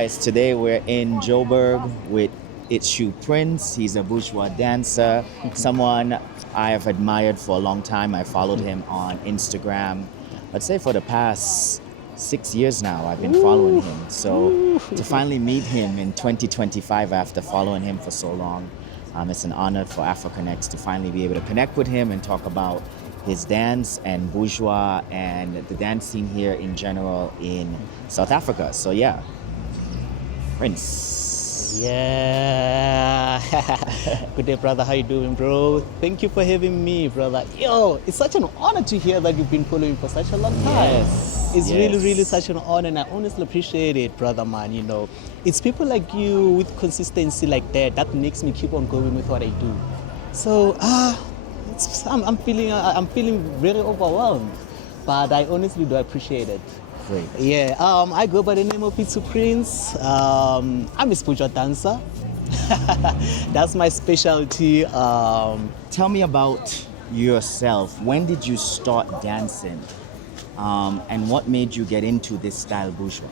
guys, today we're in Joburg with itShuPrince. He's a Bhujwa dancer, someone I have admired for a long time. I followed him on Instagram. Let's say for the past 6 years now, I've been following him. So to finally meet him in 2025 after following him for so long, it's an honor for AfroConex to finally be able to connect with him and talk about his dance and Bhujwa and the dance scene here in general in South Africa. So yeah, Prince. Yeah. Good day, brother. How you doing, bro? Thank you for having me, brother. Yo, it's such an honor to hear that you've been following for such a long time. It's really such an honor, and I honestly appreciate it, brother, man. You know, it's people like you with consistency like that makes me keep on going with what I do. So, I'm feeling very overwhelmed, but I honestly do appreciate it. Great. Yeah, I go by the name of itShuPrince. I'm a Sbhujwa dancer. That's my specialty. Tell me about yourself. When did you start dancing? And what made you get into this style, Bhujwa?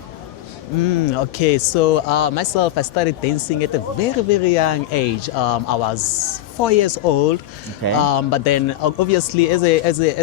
Okay, so myself, I started dancing at a very young age. I was 4 years old. Okay. But then obviously as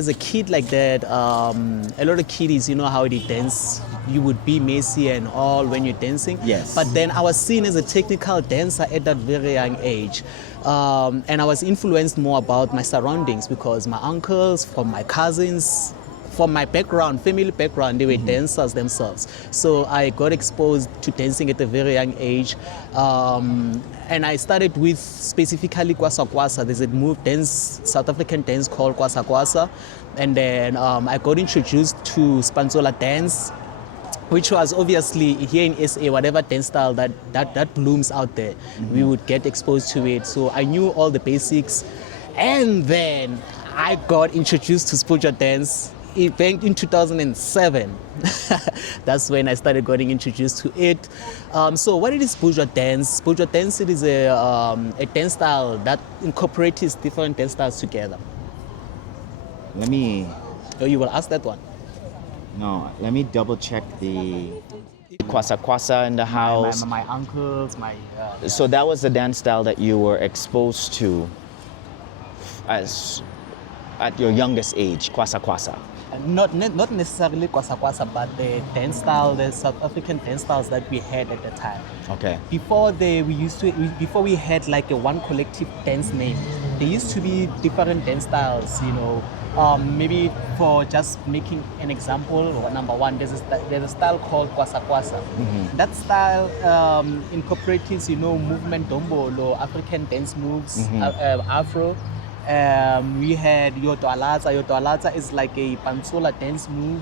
a kid like that, a lot of kiddies, you know how they dance. You would be messy and all when you're dancing. Yes. But then I was seen as a technical dancer at that very young age. And I was influenced more about my surroundings because my uncles, from my cousins, from my background, family background, they were dancers themselves. So I got exposed to dancing at a very young age. And I started with specifically kwasa kwasa. There's a South African dance called kwasa kwasa. And then I got introduced to Spanzola dance, which was obviously here in SA, whatever dance style that blooms out there, we would get exposed to it. So I knew all the basics. And then I got introduced to Sbhujwa dance in 2007. That's when I started getting introduced to it. So what is Bhujwa dance? Bhujwa dance, it is a dance style that incorporates different dance styles together. Let me... Oh, you will ask that one? No, let me double check the kwasa kwasa in the house. My uncles, So that was the dance style that you were exposed to at your youngest age, kwasa kwasa. Not necessarily kwasa kwasa, but the dance style, the South African dance styles that we had at the time. Okay. Before we had like a one collective dance name, there used to be different dance styles, you know. Maybe for just making an example, number one, there's a style called kwasa kwasa. That style incorporates, you know, movement dombolo, African dance moves, Afro. We had yotoalaza. Yotoalaza is like a Pansola dance move.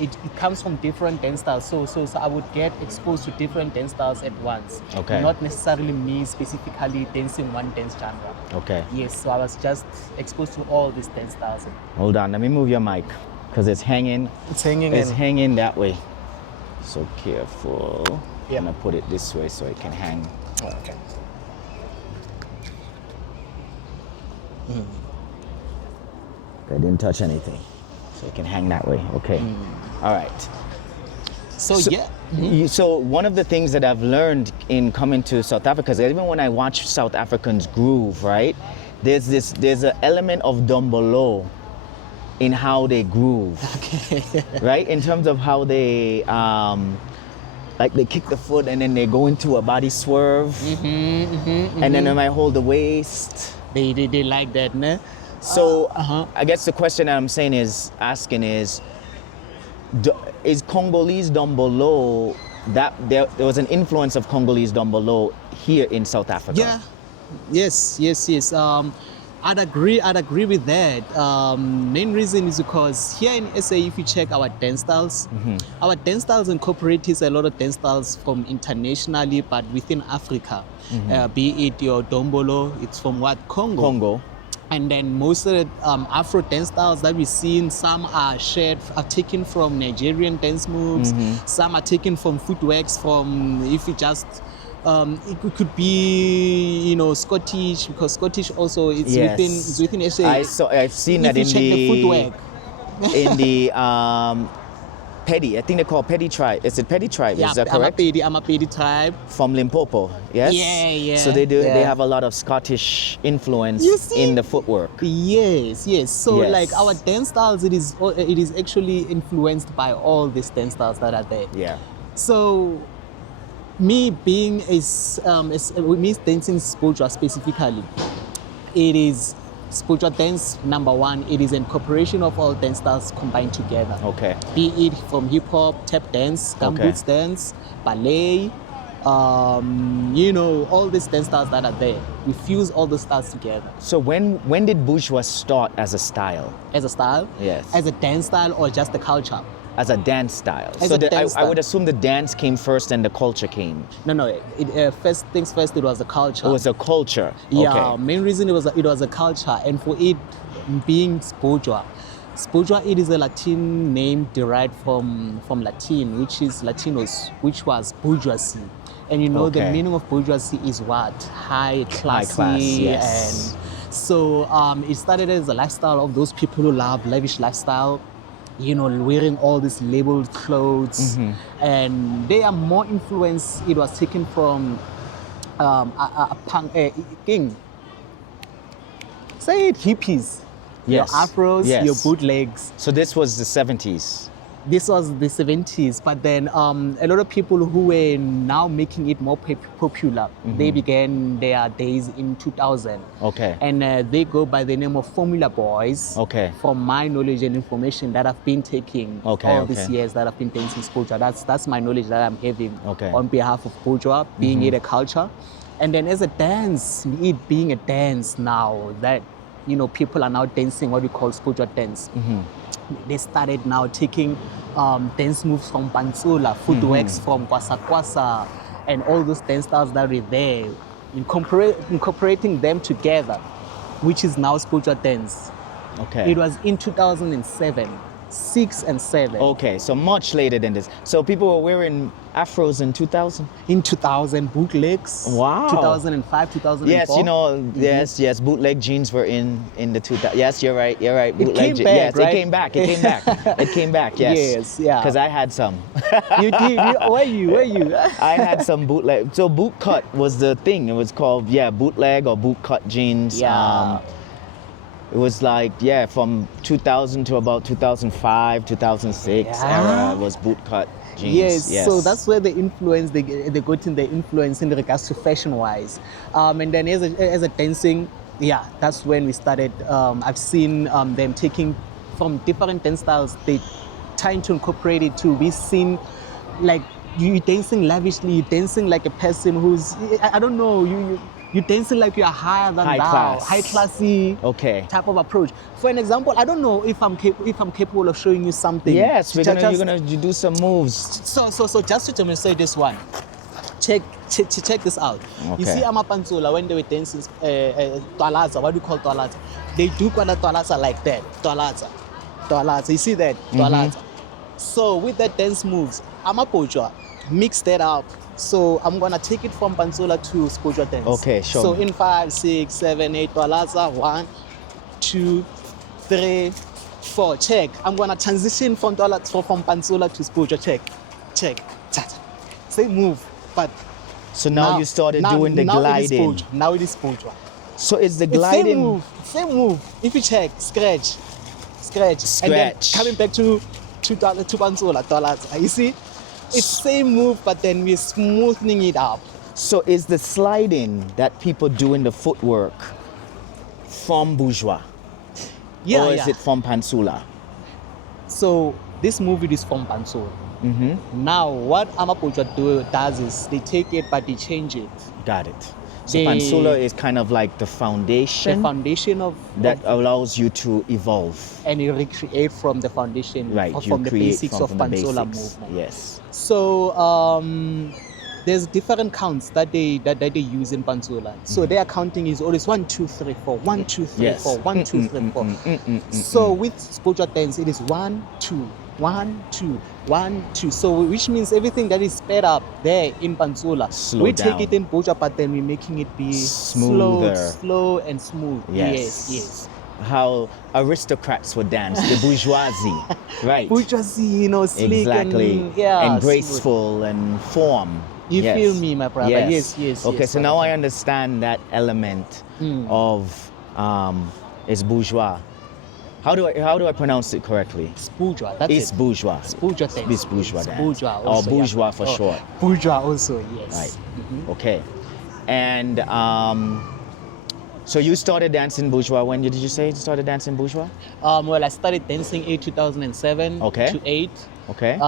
It comes from different dance styles. So I would get exposed to different dance styles at once. Okay. Not necessarily me specifically dancing one dance genre. Okay. Yes, so I was just exposed to all these dance styles. Hold on, let me move your mic because it's hanging. It's hanging. It's hanging that way. So careful. Yeah. I'm gonna put it this way so it can hang. Oh, okay. I didn't touch anything, so it can hang that way. Okay. All right. So yeah. So one of the things that I've learned in coming to South Africa is even when I watch South Africans groove, right? There's an element of dombolo in how they groove. Okay. Right? In terms of how they like they kick the foot and then they go into a body swerve. And then they might hold the waist. They like that, ne? So I guess the question that I'm asking is Congolese dombolo, that there was an influence of Congolese dombolo here in South Africa? Yeah. Yes. I'd agree with that. Main reason is because here in SA, if you check our dance styles, our dance styles incorporate a lot of dance styles from internationally, but within Africa. Be it your dombolo, it's from what? Congo. And then most of the Afro dance styles that we've seen, some are taken from Nigerian dance moves, some are taken from footworks from, if you just, it could be, you know, Scottish, because Scottish also, it's within SA. I've seen that in the footwork. in the Pedi. I think they call Pedi tribe. Is it Pedi tribe? Yeah, Is that correct? Amapedi tribe. From Limpopo, yes? Yeah. So they do. Yeah. They have a lot of Scottish influence You see? in the footwork. Yes. So Yes. like our dance styles, it is actually influenced by all these dance styles that are there. Yeah. So me being me dancing Sbhujwa specifically, it is Sbhujwa dance number one. It is incorporation of all dance styles combined together. Okay. Be it from hip hop, tap dance, gumboots dance, ballet, all these dance styles that are there. We fuse all the styles together. So when did Bhujwa start as a style? As a style? Yes. As a dance style or just a culture? As a dance style. As so a dance I style. would assume the dance came first and the culture came. No. First things first, it was a culture. It was a culture. Yeah, Okay. main reason it was a culture, and for it being Sbhujwa, it is a Latin name derived from Latin, which is Latinos, which was bourgeoisie. And the Okay. meaning of bourgeoisie is what? High classy. class, yes. And so it started as a lifestyle of those people who love lavish lifestyle, wearing all these labeled clothes. And they are more influenced. It was taken from a punk king. Say it, hippies. Yes. Your afros, Yes. your bootlegs. So this was the 70s. This was the 70s, but then a lot of people who were now making it more popular, they began their days in 2000. Okay. And they go by the name of Formula Boys. Okay. From my knowledge and information that I've been taking all these years that I've been dancing Sbhujwa. That's my knowledge that I'm having on behalf of Bhujwa, being it a culture. And then as a dance, it being a dance now that, people are now dancing what we call Sbhujwa dance. They started now taking dance moves from Pantsula, footworks from Kwasa Kwasa, and all those dance styles that are there, incorporating them together, which is now Sbhujwa dance. Okay. It was in 2007, 6 and 7. Okay, so much later than this. So people were wearing afros in 2000? In 2000, bootlegs. Wow. 2005, 2004. Yes, yes, bootleg jeans were in the 2000. Yes, you're right. Bootleg came jeans. back, Yes, right? it came back. It came back, yes. Yes, yeah. Because I had some. You did? Where you? I had some bootleg. So boot cut was the thing. It was called, bootleg or boot cut jeans. Yeah. It was like, from 2000 to about 2005, 2006 era was boot cut jeans. Yes, so that's where the influence, they got in the influence in regards to fashion-wise. And then as a dancing, that's when we started. I've seen them taking from different dance styles, they trying to incorporate it to be seen like you dancing lavishly, you dancing like a person who's, I don't know, you're dancing like you're higher than thou, high classy type of approach. For an example, I don't know if I'm capable of showing you something. Yes, you're gonna do some moves. So just to demonstrate this one, check this out. Okay. You see Amapantsula when they were dancing Twalaza, what do you call Twalaza? They do Twalaza like that, Twalaza. You see that? Twalaza. So with that dance moves, Amapochwa mix that up. So I'm gonna take it from Pantsula to Sbhujwa dance. Okay, sure. So in 5, 6, 7, 8, Twalaza, 1, 2, 3, 4. Check. I'm gonna transition from Pantsula to Sbhujwa. Check. Same move, but so now you started doing the gliding. Now it is Bhujwa. So it's the gliding. Same move. If you check, scratch. And then coming back to Pantsula, Twalaza. You see? It's same move, but then we're smoothing it up. So is the sliding that people do in the footwork from Bhujwa? Or is it from Pantsula? So this move is from Pantsula. Now what Amapochwa does is they take it but they change it. Got it. So Pantsula is kind of like the foundation. The foundation of that allows you to evolve. And you recreate from the foundation, right? From the basics of Pantsula movement. Yes. So there's different counts that they use in Pantsula. So their counting is always 1, 2, 3, 4, 1, 2, 3, 4, 1, 2, 3, 4. So with Sbhujwa dance, it is 1, 2, 1, 2, 1, 2. So which means everything that is sped up there in Pantsula, we take it in Bhujwa, but then we're making it be smoother, slow and smooth. Yes. how aristocrats would dance, the bourgeoisie, right? Bourgeoisie, you know, sleek Exactly. and yeah, and graceful and form. You Yes. feel me, my brother? Yes. Yes. Okay, so now I understand that element of is bourgeois. How do I pronounce it correctly? Sbhujwa, that's It's it. bourgeois. Sbhujwa dance. It's bourgeois dance. Sbhujwa Or also, bourgeois yeah. for short. Bhujwa also, yes. Right. Okay. And so you started dancing bourgeois. When did you say you started dancing bourgeois? Well, I started dancing in 2007 Okay. to 8. Okay.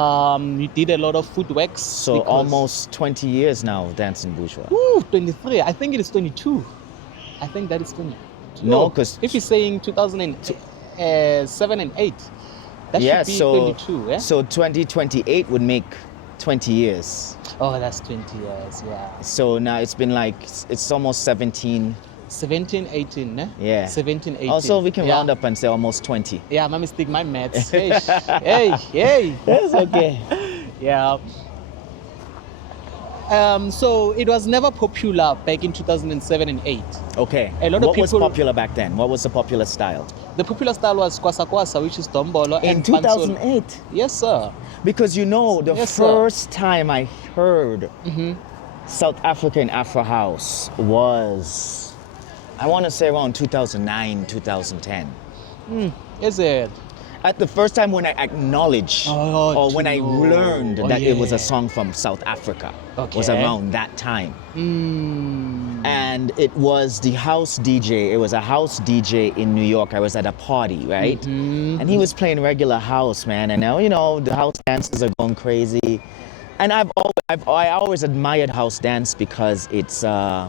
We did a lot of footworks. So almost 20 years now dancing bourgeois. Ooh, 23. I think it is 22. I think that is 22. No, because if you're saying 2007 and 8, that should be 22. Yeah. So 2028 would make 20 years. Oh, that's 20 years. Yeah. So now it's been like it's almost 17. 17, 18, ne? Yeah. 17, 18. Also, we can round up and say almost 20. Yeah, my mistake, my maths. hey. That's okay. Yeah. So it was never popular back in 2007 and 8. Okay. A lot of what was people- popular back then? What was the popular style? The popular style was kwasa kwasa, which is dombolo. In and 2008. pansol. Yes, sir. Because you know, the Yes, sir. first time I heard South African Afro House was, I want to say around 2009, 2010. Is it? At the first time when I acknowledged or when I learned that it was a song from South Africa was Okay. around that time. And it was the house DJ. It was a house DJ in New York. I was at a party, right? And he was playing regular house, man. And now, you know, the house dances are going crazy. And I always admired house dance because it's, I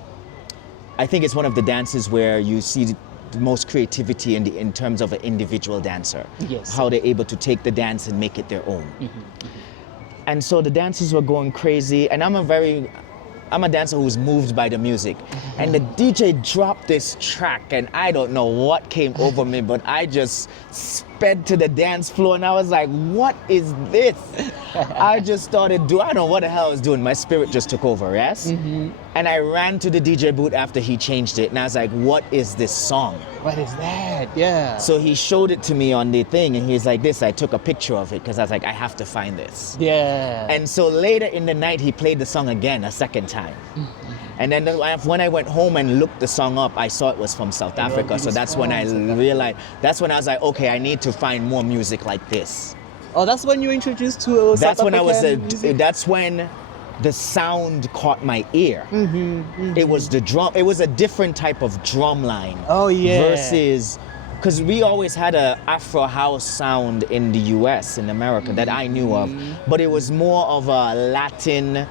think it's one of the dances where you see the most creativity in terms of an individual dancer. Yes. How they're able to take the dance and make it their own. And so the dancers were going crazy, and I'm a dancer who's moved by the music. And the DJ dropped this track, and I don't know what came over me, but I just sped to the dance floor, and I was like, what is this? I just started I don't know what the hell I was doing. My spirit just took over, yes? And I ran to the DJ booth after he changed it, and I was like, what is this song? What is that? Yeah. So he showed it to me on the thing, and he's like, this, I took a picture of it, because I was like, I have to find this. Yeah. And so later in the night, he played the song again, a second time. And then when I went home and looked the song up, I saw it was from South Africa. So that's when I realized, that's when I was like, okay, I need to find more music like this. Oh, that's when you were introduced to That's when music? that's when the sound caught my ear. It was the drum, it was a different type of drum line. Oh, yeah. Versus, because we always had a Afro house sound in the US, in America, that I knew of, but it was more of a Latin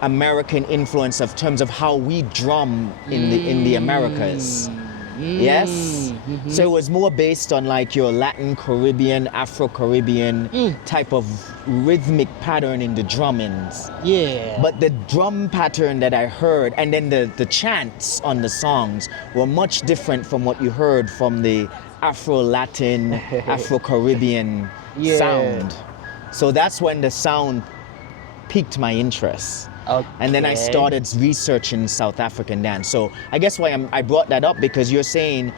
American influence of terms of how we drum in the Americas. Yes. So it was more based on like your Latin Caribbean, Afro-Caribbean type of rhythmic pattern in the drummings. Yeah. But the drum pattern that I heard, and then the chants on the songs were much different from what you heard from the Afro-Latin, Afro-Caribbean sound. So that's when the sound piqued my interest. Okay. And then I started researching South African dance. So I guess why I brought that up, because you're saying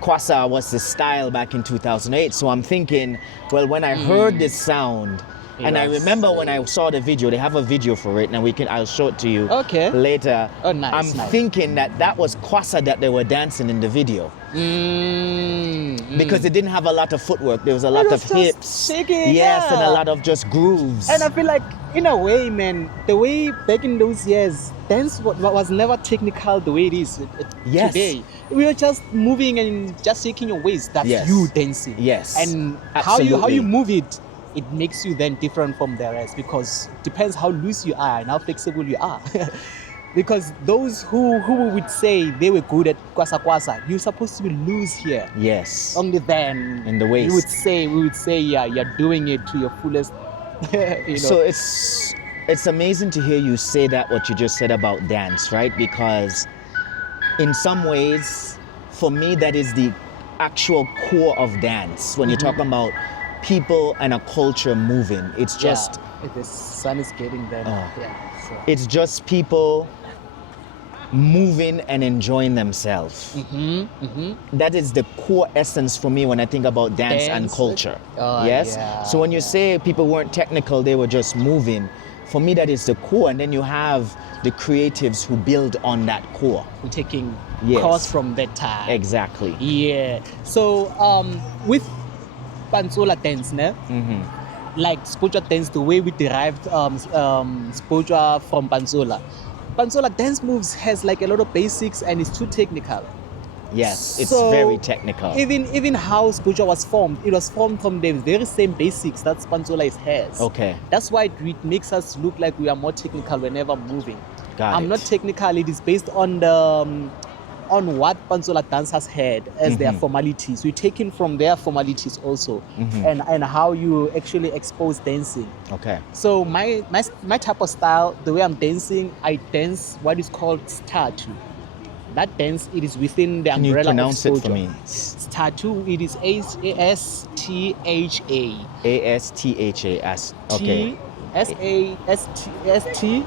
kwasa was the style back in 2008. So I'm thinking, well, when I heard this sound, and I remember when I saw the video, they have a video for it, and I'll show it to you later. Oh, nice. I'm thinking that was kwasa that they were dancing in the video. Because it didn't have a lot of footwork. There was a lot of hips. Shaking, yes, and a lot of just grooves. And I feel like, in a way, man, the way back in those years, dance was never technical the way it is today. We were just moving and just shaking your waist. That's you dancing. Yes. And absolutely. how you move it, it makes you then different from the rest, because it depends how loose you are and how flexible you are. Because those who would say they were good at kwasa kwasa, you're supposed to be loose here. Yes. Only then in the waist. we would say, yeah, you're doing it to your fullest. You know. So it's amazing to hear you say that, what you just said about dance, right? Because in some ways, for me, that is the actual core of dance. When you're talking about people and a culture moving, it's just the sun is getting there. it's just people moving and enjoying themselves. That is the core essence for me when I think about dance and Dance. culture. Oh, yes. yeah, So when you say people weren't technical, they were just moving. For me, that is the core, and then you have the creatives who build on that core. We're taking Yes. course from that time. Exactly. Yeah. So with Pantsula dance, ne? Like Sbhujwa dance, the way we derived Sbhujwa from Pantsula. Pantsula dance moves has like a lot of basics and it's too technical. Yes, it's So, very technical. Even how Sbhujwa was formed, it was formed from the very same basics that Pantsula has. Okay. That's why it makes us look like we are more technical whenever moving. Got I'm it. not technical. It is based on the on what Pantsula dancers had as their formalities. We take in from their formalities also, and how you actually expose dancing. Okay. So my type of style, the way I'm dancing, I dance what is called statu. That dance, it is within the Can you umbrella pronounce of it for me? Statu, it is ASTHA. ASTHA. Okay. TSASTHATHU.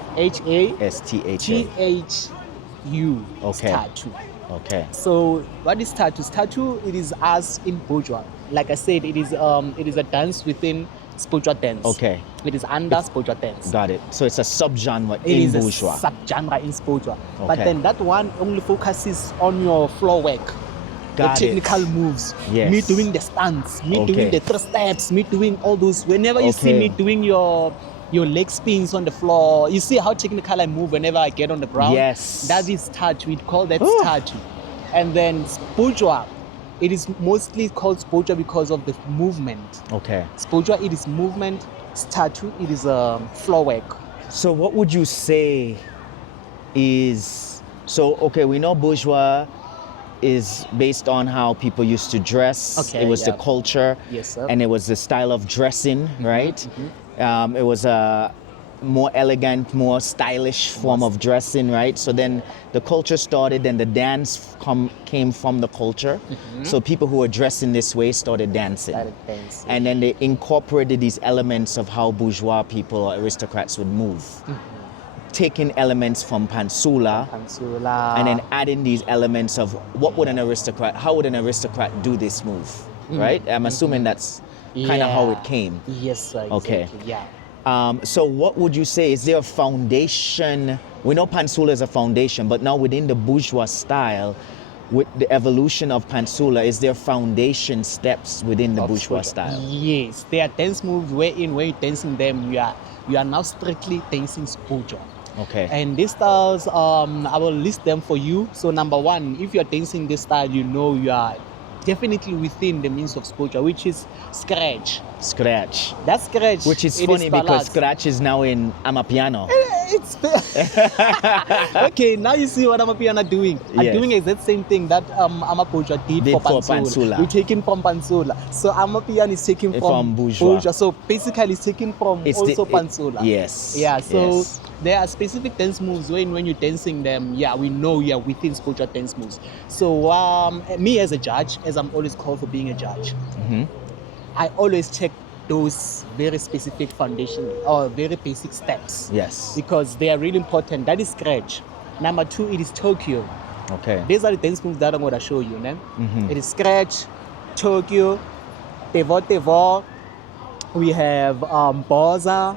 Okay. Statu. Okay. So what is statu? Statu, it is us in Bhujwa. Like I said, it is a dance within Sbhujwa dance. Okay. It is under Sbhujwa dance. Got it. So it's a subgenre It in is Bhujwa. a subgenre in Sbhujwa. But Okay. then that one only focuses on your floor work. Got the it. technical moves. Yes. Me doing the stunts, me Okay. doing the 3 steps, me doing all those. Whenever you see Okay. me doing your leg spins on the floor, you see how technical I move whenever I get on the ground. Yes. That is statu. We call that Ooh. statu. And then Sbhujwa, it is mostly called Sbhujwa because of the movement. Okay. Sbhujwa, it is movement. Statu, it is floor work. So what would you say is, so okay, we know bourgeois is based on how people used to dress. Okay, It was the yeah. culture. Yes, sir. And it was the style of dressing, right? It was a more elegant, more stylish form of dressing, right? So then the culture started and the dance came from the culture. So people who were dressing this way started dancing. Started dancing. And then they incorporated these elements of how bourgeois people or aristocrats would move. Taking elements from Pantsula Pantsula. and then adding these elements of how would an aristocrat do this move, right? I'm assuming that's kind of how it came. Yes, sir. Exactly. Okay. Yeah. So what would you say, is there a foundation? We know Pantsula is a foundation, but now within the bourgeois style, with the evolution of Pantsula, is there foundation steps within the bourgeois style? Yes, there are dance moves wherein when you're dancing them, you are now strictly dancing Sbhujwa. Okay. And these styles, I will list them for you. So number one, if you're dancing this style, you know you are definitely within the means of Sbhujwa, which is scratch. Scratch. That scratch. Which is it funny because ballad. scratch is now in Amapiano. It's okay. Now you see what Amapiano doing. I'm Yes. doing exact same thing that Bhujwa did Did for for Pantsula. Pantsula. We taking from Pantsula. So Amapiano is taking From Bhujwa. So basically, it's taking from Pantsula. Yes. Yeah. So yes. there are specific dance moves when you're dancing them. Yeah, we know you're within Sbhujwa dance moves. So me as a judge, as I'm always called for being a judge, I always check those very specific foundation or very basic steps. Yes. Because they are really important. That is scratch. Number two, it is Tokyo. Okay. These are the dance moves that I'm going to show you. It is scratch, Tokyo, Tevo Tevo. We have Boza.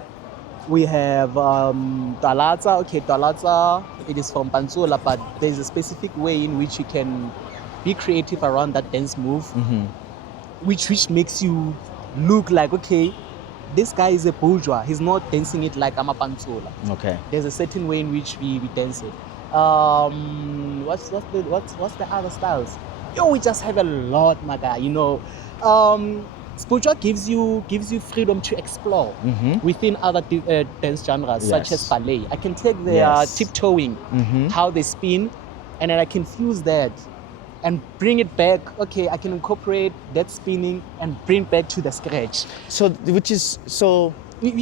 We have Talatsa. Okay, Talatsa, it is from Pantsula, but there's a specific way in which you can be creative around that dance move, which makes you look like, okay, this guy is a bourgeois. He's not dancing it like I'm a Pantsula. Okay. There's a certain way in which we dance it. What's the other styles? We just have a lot, my guy. Sbhujwa gives you freedom to explore within other dance genres, such as ballet. I can take the tiptoeing, how they spin, and then I can fuse that and bring it back. Okay, I can incorporate that spinning and bring back to the scratch. So, We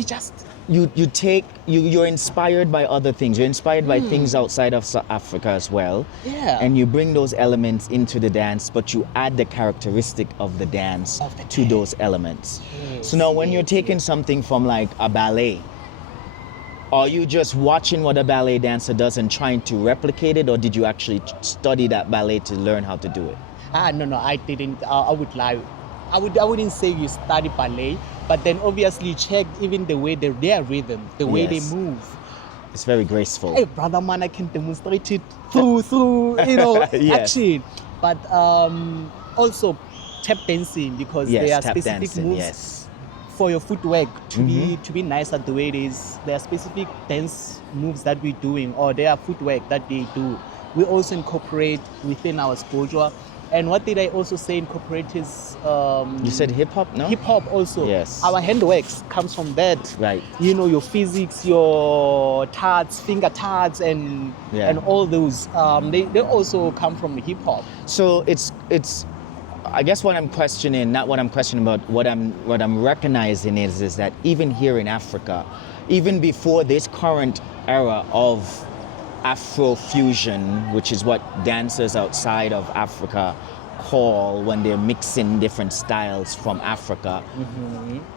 just you're inspired by other things. You're inspired by things outside of South Africa as well. Yeah. And you bring those elements into the dance, but you add the characteristic of the dance to those elements. Yes, So now when you're taking something from like a ballet, Are you just watching what a ballet dancer does and trying to replicate it, or did you actually study that ballet to learn how to do it? No, I didn't. I would lie. I wouldn't say you study ballet, but then obviously check even the way their rhythm, the way they Yes. move. It's very graceful. Hey, brother man, I can demonstrate it through Yes. action. But also tap dancing, because Yes, there are tap specific dancing, moves yes. for your footwork to be nice at the way it is. There are specific dance moves that we're doing, or there are footwork that they do. We also incorporate within our Sbhujwa. And what did I also say incorporate is You said hip hop, no? hip hop also. Yes. Our handworks comes from that. Right. You know, your physics, your tats, finger tats, and Yeah. all those. They also come from the hip hop. So it's I guess what I'm questioning, not what I'm questioning, but what I'm recognizing is that even here in Africa, even before this current era of Afrofusion, which is what dancers outside of Africa call when they're mixing different styles from Africa,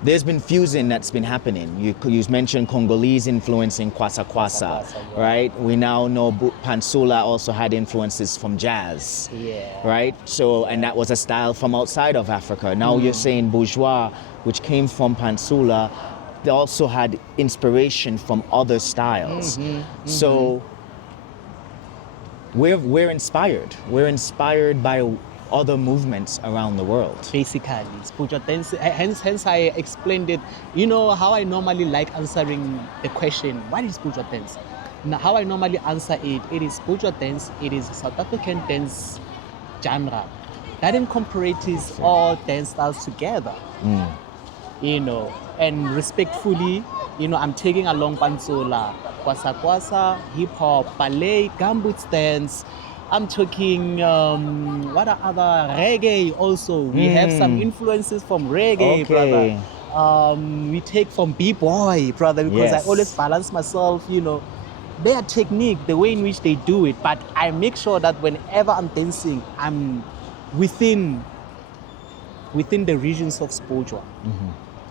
there's been fusing that's been happening. You mentioned Congolese influencing kwasa kwasa, yeah. right? We now know Pansula also had influences from jazz, Yeah. right? So, and that was a style from outside of Africa. Now you're saying Bhujwa, which came from Pansula, they also had inspiration from other styles. So we're inspired. We're inspired by other movements around the world. Basically, Sbhujwa dance. Hence, I explained it. You know how I normally like answering the question, what is Sbhujwa dance? Now, how I normally answer it, it is Sbhujwa dance. It is a South African dance genre that incorporates all dance styles together. You know, and respectfully, you know, I'm taking along Pansula, kwasa kwasa, hip hop, ballet, gamboots dance. I'm talking what are other reggae also. We have some influences from reggae, Okay. brother. We take from b-boy, brother, because Yes. I always balance myself, you know. Their technique, the way in which they do it, but I make sure that whenever I'm dancing, I'm within the regions of Sbhujwa.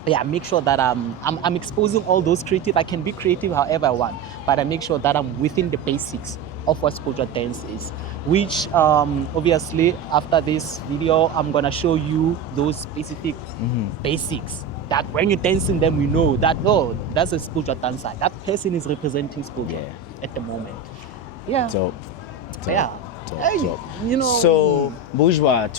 Yeah, make sure that I'm exposing all those creative. I can be creative however I want, but I make sure that I'm within the basics of what Sbhujwa dance is. Which obviously after this video, I'm gonna show you those specific basics that when you're dancing them, you know that that's a Sbhujwa dancer. That person is representing Sbhujwa at the moment. Yeah. Dope. Yeah. Hey, Dope. you know. So Bhujwa,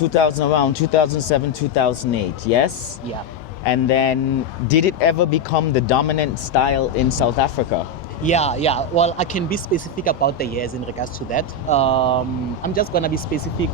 around 2007, 2008, yes? Yeah. And then did it ever become the dominant style in South Africa? Yeah. Well, I can be specific about the years in regards to that. I'm just gonna be specific.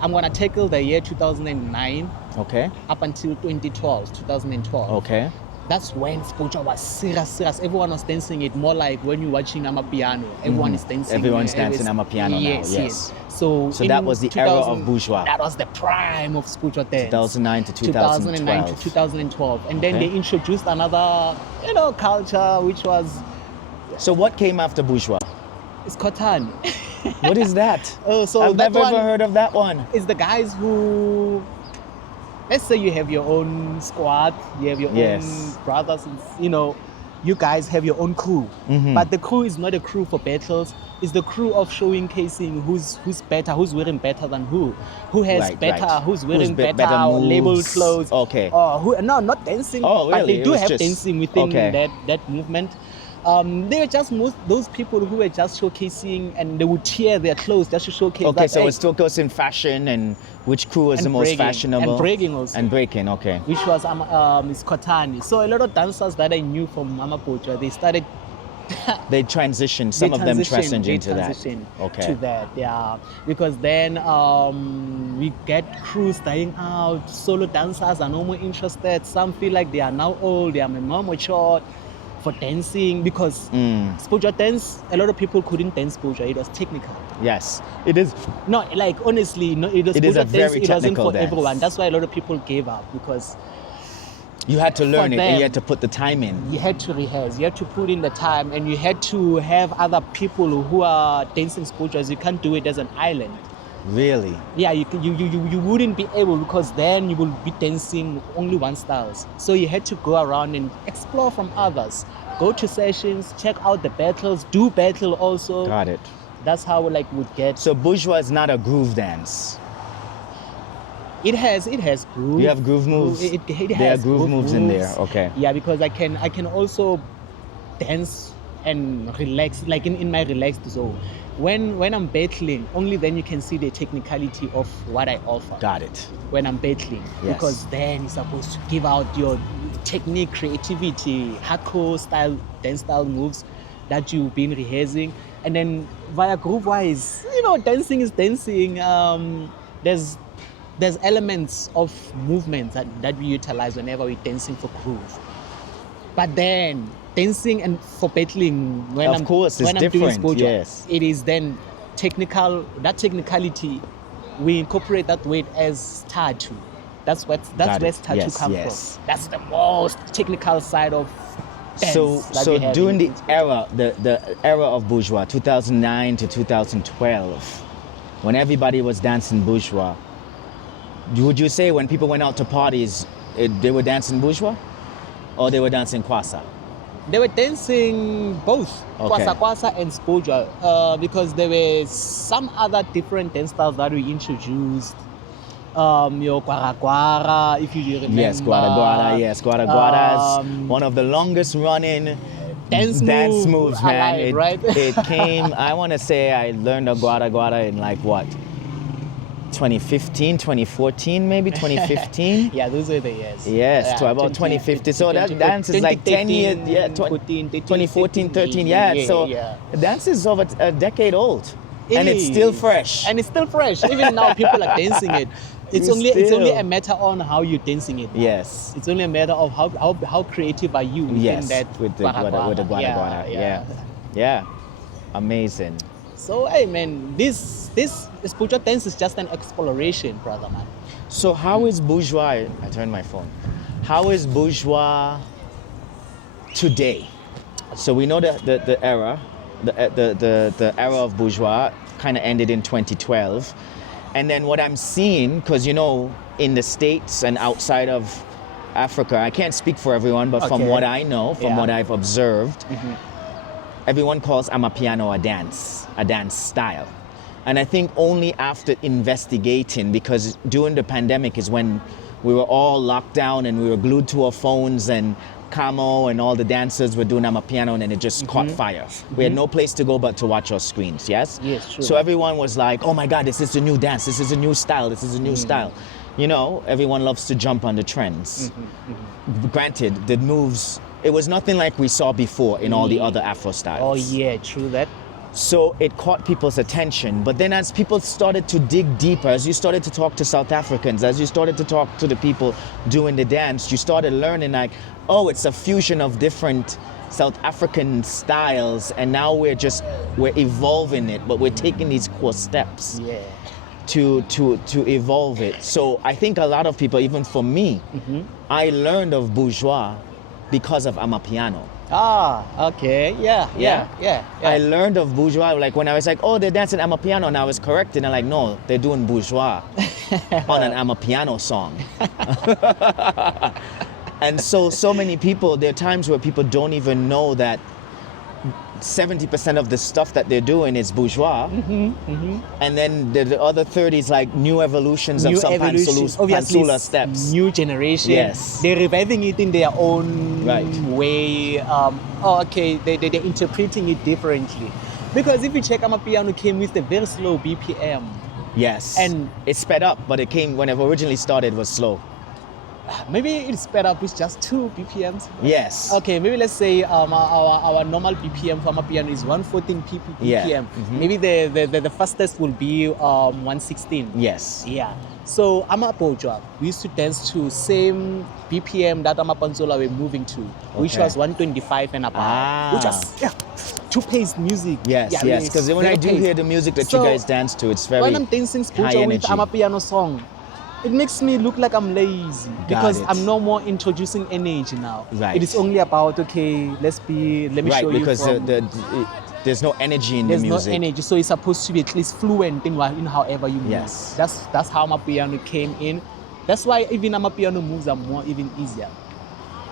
I'm gonna tackle the year 2009 Okay. up until 2012. Okay. That's when Sbhujwa was serious. Everyone was dancing it more like when you're watching Amapiano. Everyone is dancing. Everyone's dancing Amapiano now, yes. So that was the era of Bhujwa. That was the prime of Sbhujwa dance. 2009 to 2009 to 2012. 2012. And then Okay. they introduced another, culture, which was So what came after Bhujwa? it's Cotton. What is that? So I've that never one ever heard of that one. is the guys who, let's say you have your own squad, you have your Yes. own brothers, and, you guys have your own crew. But the crew is not a crew for battles. It's the crew of showcasing who's better, who's wearing better than who has Right, better, right. who's wearing better better labeled moves. clothes. Okay. No, not dancing. Oh, But really? they It do was have just- dancing within okay. that movement. They were just those people who were just showcasing, and they would tear their clothes just to showcase. Okay, that, so hey, it's still goes in fashion and which crew is And the most breaking. fashionable? And breaking also. And breaking, okay. which was Skotani. So a lot of dancers that I knew from Amapiano, they started. They transitioned, some of them transitioned into that. Okay. To that, yeah. Because then we get crews dying out, solo dancers are no more interested. Some feel like they are now old, they are more mature for dancing, because Sbhujwa dance, a lot of people couldn't dance Sbhujwa, it was technical. Yes, it is. No, like honestly, no, it was It is a Sbhujwa very dance, it wasn't technical for dance. everyone. That's why a lot of people gave up, because You had to learn it and them. you had to put the time in. you had to rehearse, you had to put in the time, and you had to have other people who are dancing Sbhujwas. You can't do it as an island. Really? Yeah, you wouldn't be able, because then you will be dancing only one styles. So you had to go around and explore from others. go to sessions, check out the battles, do battle also. Got it. That's how like would get. So Bhujwa is not a groove dance. It has groove. You have groove moves. It There has are groove moves in there. Okay. Yeah, because I can also dance and relax, like in my relaxed zone. When I'm battling, only then you can see the technicality of what I offer. Got it. When I'm battling, Yes. because then you're supposed to give out your technique, creativity, hardcore style, dance style moves that you've been rehearsing, and then via groove wise, dancing is dancing. There's elements of movement that we utilize whenever we're dancing for groove. But then dancing and for battling, when Of I'm course, it's when I'm doing different, Sbhujwa, yes. it is then technical. That technicality, we incorporate that weight as tattoo. That's Got where it. tattoo Yes, comes yes. from. That's the most technical side of dance. So that we have during in the Sbhujwa. era, the era of Bhujwa, 2009 to 2012, when everybody was dancing Bhujwa, would you say when people went out to parties, they were dancing Bhujwa, or they were dancing Kwasa? They were dancing both, Okay. Kwasa Kwasa and Sbhujwa, because there were some other different dance styles that we introduced. Your Gwara Gwara, if you remember. Yes, Gwara Gwara. Yes, Gwara Gwara is Um, one of the longest running Dance moves, man. alive, It, right? it came, I want to say I learned the Gwara Gwara in like what? 2015, 2014, maybe 2015? Yeah, those were the years. Yes, to about 2015. So that dance is like 10 years, yeah, 2014, 13, yeah. So dance is over a decade old. And it's still fresh. And it's still fresh. Even now, people are dancing it. It's only a matter on how you're dancing it. Yes. It's only a matter of how creative are you within Yes, that with the Gwara Gwara Gwara. Gwara. Yeah. Yeah. Amazing. So hey man, this Sbhujwa dance is just an exploration, brother man. So how is Bhujwa, I turned my phone. How is Bhujwa today? So we know the era, the era of Bhujwa kind of ended in 2012. And then what I'm seeing, because in the States and outside of Africa, I can't speak for everyone, but from Okay. what I know, from Yeah. what I've observed, everyone calls Amapiano a dance style. And I think only after investigating, because during the pandemic is when we were all locked down and we were glued to our phones, and Camo and all the dancers were doing Amapiano, and then it just caught fire. We had no place to go but to watch our screens, yes? Yes, true. So everyone was like, oh my God, this is a new dance, this is a new style, this is a new style. Everyone loves to jump on the trends. Granted, the moves, it was nothing like we saw before in all the other Afro styles. Oh yeah, true that. So it caught people's attention. But then as people started to dig deeper, as you started to talk to South Africans, as you started to talk to the people doing the dance, you started learning like, oh, it's a fusion of different South African styles, and now we're evolving it, but we're taking these core steps Yeah. to evolve it. So I think a lot of people, even for me, I learned of Bhujwa because of Amapiano. Ah, okay. Yeah. I learned of Bhujwa, like when I was like, oh, they're dancing Amapiano, and I was corrected, and like, no, they're doing Bhujwa on an Amapiano song. And so many people, there are times where people don't even know that 70% of the stuff that they're doing is Bhujwa, and then the other 30 is like new evolutions of some Obviously, Pansula steps. New generation. Yes. They're reviving it in their own Right. way. They're interpreting it differently. Because if you check, Amapiano came with a very slow BPM. Yes, And- it sped up, but it came when it originally started was slow. Maybe it's sped up with just 2 BPMs. Yes. Okay, maybe let's say our normal BPM for Amapiano is 114 BPM. Yeah. Maybe the fastest will be 116. Yes. Yeah. So Bhujwa, we used to dance to same BPM that Amapanzola were moving to, which Okay. was 125 and above, Ah. which was two-paced music. Yes, Yeah, yes. it's Because when very I do paced. hear the music that So, you guys dance to, it's very when I'm dancing high Sbhujwa with energy. Amapiano song, it makes me look like I'm lazy because it. I'm no more introducing energy now. Right. It is only about let me Right, show you because from, there's no energy in there's the music. no energy, so it's supposed to be at least fluent in however you move. Yes. That's how Amapiano came in. That's why even Amapiano moves are more even easier.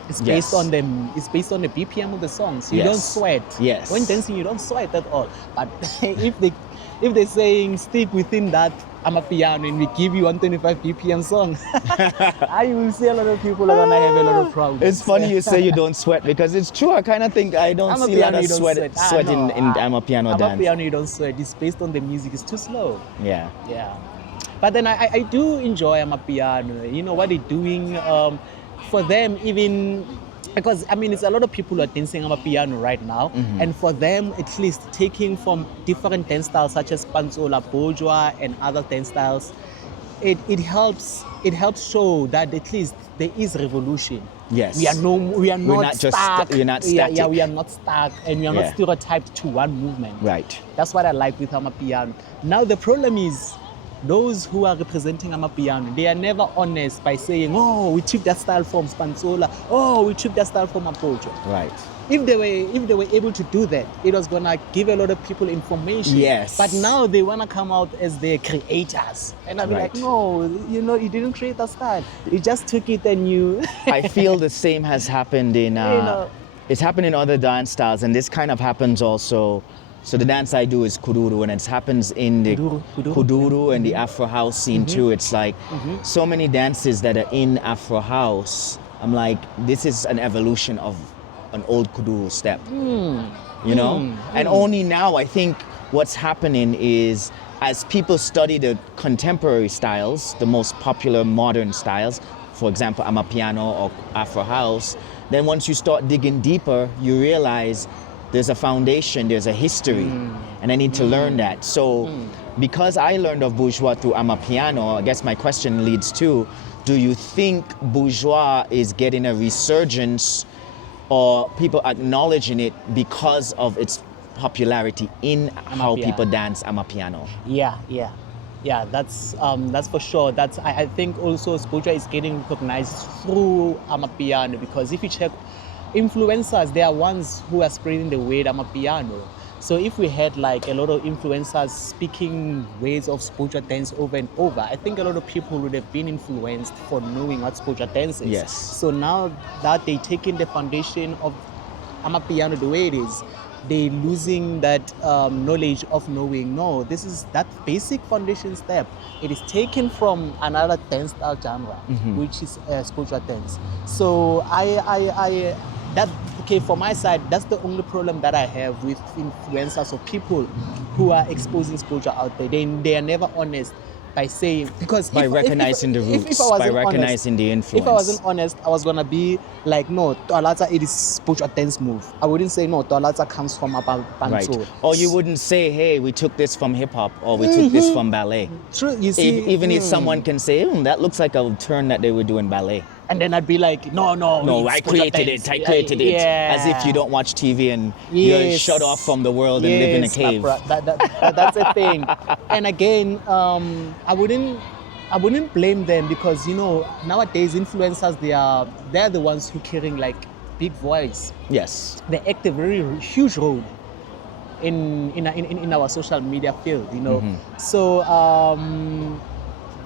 It's Yes. based on it's based on the BPM of the songs. You Yes. don't sweat. Yes. When dancing, you don't sweat at all. But if they're saying stick within that Amapiano and we give you 125 BPM song, I will see a lot of people are gonna have a lot of problems. It's funny you say you don't sweat because it's true. I kind of think I don't see a lot Amapiano, of you don't sweat, sweat in Amapiano dance. Amapiano, you don't sweat. It's based on the music. It's too slow. Yeah. Yeah. But then I do enjoy Amapiano. You know what they're doing for them, even because I mean it's a lot of people who are dancing Amapiano right now, and for them at least taking from different dance styles such as Panzola, Bhujwa, and other dance styles, it helps show that at least there is revolution. Yes. We are not just stuck. we're not Yeah, static. we are not stuck, and we are Yeah. not stereotyped to one movement. Right. That's what I like with Amapiano. Now the problem is those who are representing Amapiano, they are never honest by saying, oh, we took that style from Spanzola, oh, we took that style from Bhujwa. Right. If they were able to do that, it was gonna give a lot of people information. Yes. But now they wanna come out as the creators. And I'll be like, Right. no, you didn't create that style. You just took it and you I feel the same has happened in know. it's happened in other dance styles, and this kind of happens also. So the dance I do is kuduru, and it happens in the Kuduru. and the Afro house scene too. It's like so many dances that are in Afro house. I'm like, this is an evolution of an old kuduru step, you know. And only now I think what's happening is as people study the contemporary styles, the most popular modern styles, for example, Amapiano or Afro house, then once you start digging deeper, you realize there's a foundation, there's a history, and I need to learn that. So because I learned of Bhujwa through Amapiano, I guess my question leads to, do you think Bhujwa is getting a resurgence or people acknowledging it because of its popularity in how Amapiano. people dance Amapiano? Yeah, that's for sure. I think also Sbhujwa is getting recognized through Amapiano, because if you check influencers, they are ones who are spreading the word Amapiano. So if we had like a lot of influencers speaking ways of Sbhujwa dance over and over, I think a lot of people would have been influenced for knowing what Sbhujwa dance is. Yes. So now that they're taking the foundation of Amapiano the way it is, they're losing that knowledge of knowing, no, this is that basic foundation step. It is taken from another dance style genre, which is Sbhujwa dance. So for my side, that's the only problem that I have with influencers or people who are exposing Sbhujwa out there. They are never honest by saying, because By recognizing the roots, by recognizing the influence. If I wasn't honest, I was gonna be like, no, Toalata, it is Sbhujwa dance move. I wouldn't say no, Toalata comes from Bantu. Right. Or you wouldn't say, hey, we took this from hip hop, or we took this from ballet. True, you see. Even if someone can say, that looks like a turn that they would do in ballet. And then I'd be like, no, I created it. Yeah. As if you don't watch TV and you're shut off from the world and live in a cave. That's a thing. And again, I wouldn't blame them, because nowadays influencers, they're the ones who carrying like big voice. Yes. They act a very huge role in our social media field. So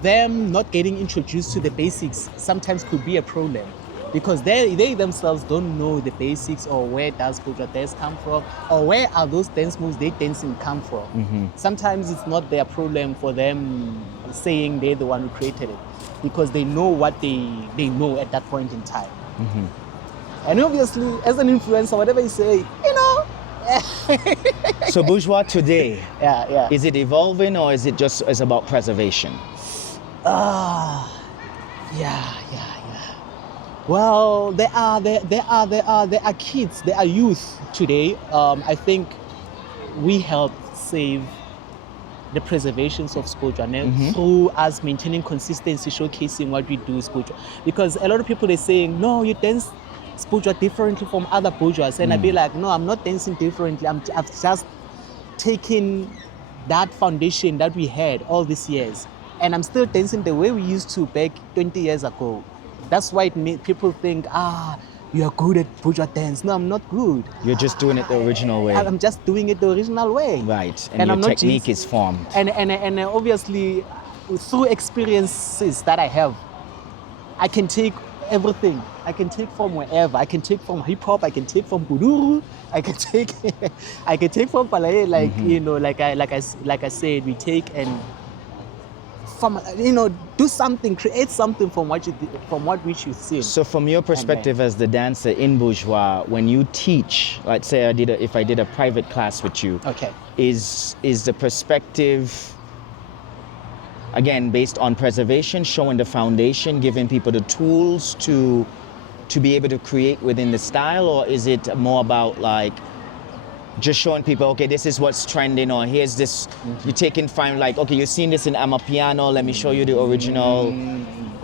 them not getting introduced to the basics sometimes could be a problem, because they themselves don't know the basics, or where does Bhujwa dance come from, or where are those dance moves they dancing come from. Sometimes it's not their problem for them saying they're the one who created it, because they know what they know at that point in time. And obviously, as an influencer, whatever you say, So Bhujwa today, yeah. is it evolving, or is it just about preservation? Yeah. Well, there are kids, there are youth today. I think we help save the preservations of Sbhujwa through us maintaining consistency, showcasing what we do with Sbhujwa. Because a lot of people are saying, no, you dance Sbhujwa differently from other Bhujwas. And I'd be like, no, I'm not dancing differently. I've just taken that foundation that we had all these years, and I'm still dancing the way we used to back 20 years ago. That's why it made people think, you are good at Bhujwa dance. No, I'm not good. You're just doing it the original way. I'm just doing it the original way. Right, and your I'm not technique is formed. And obviously, through experiences that I have, I can take everything. I can take from wherever. I can take from hip hop. I can take from Gururu. I can take, I can take from Palais. Like like I said, we take and from do something, create something from what which you see. So from your perspective as the dancer in Bhujwa, when you teach, let's say if I did a private class with you, Okay. is the perspective again based on preservation, showing the foundation, giving people the tools to be able to create within the style, or is it more about like just showing people, okay, this is what's trending, or here's this, you're taking from like, okay, you've seen this in Amapiano, let me show you the original.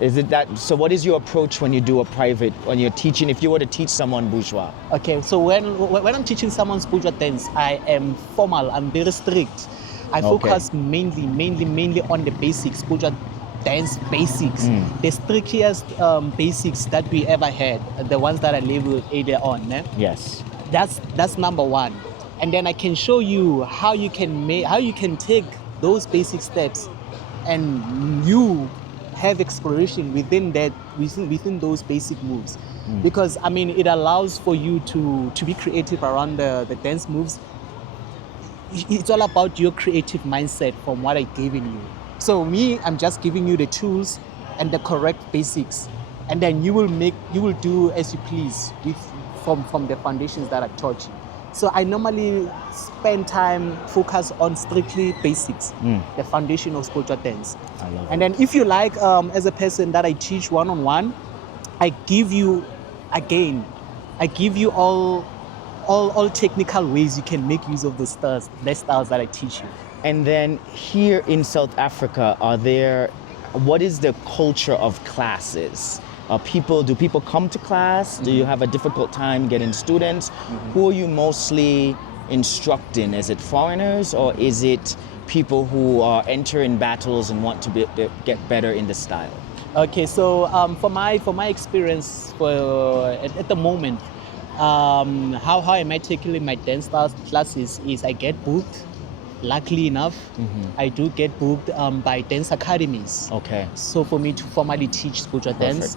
Is it that? So what is your approach when you do a private, when you're teaching, if you were to teach someone Bhujwa? Okay, so when I'm teaching someone Sbhujwa dance, I am formal, I'm very strict. I focus mainly on the basics, Sbhujwa dance basics, the strictest basics that we ever had, the ones that I labeled earlier on. Yes. That's number one. And then I can show you how you can take those basic steps and you have exploration within those basic moves. Because I mean it allows for you to be creative around the dance moves. It's all about your creative mindset from what I've given you. So me, I'm just giving you the tools and the correct basics. And then you will do as you please from the foundations that I've taught you. So I normally spend time focus on strictly basics, the foundation of Sbhujwa dance. I love and then if you like, as a person that I teach one-on-one, I give you all technical ways you can make use of the styles that I teach you. And then here in South Africa, what is the culture of classes? Do people come to class? Do you have a difficult time getting students? Who are you mostly instructing? Is it foreigners, or is it people who are entering battles and want to get better in the style? Okay, so for my experience at the moment, how am I tackling my dance classes is I get booked. Luckily enough, I do get booked by dance academies. Okay. So for me to formally teach Sbhujwa dance.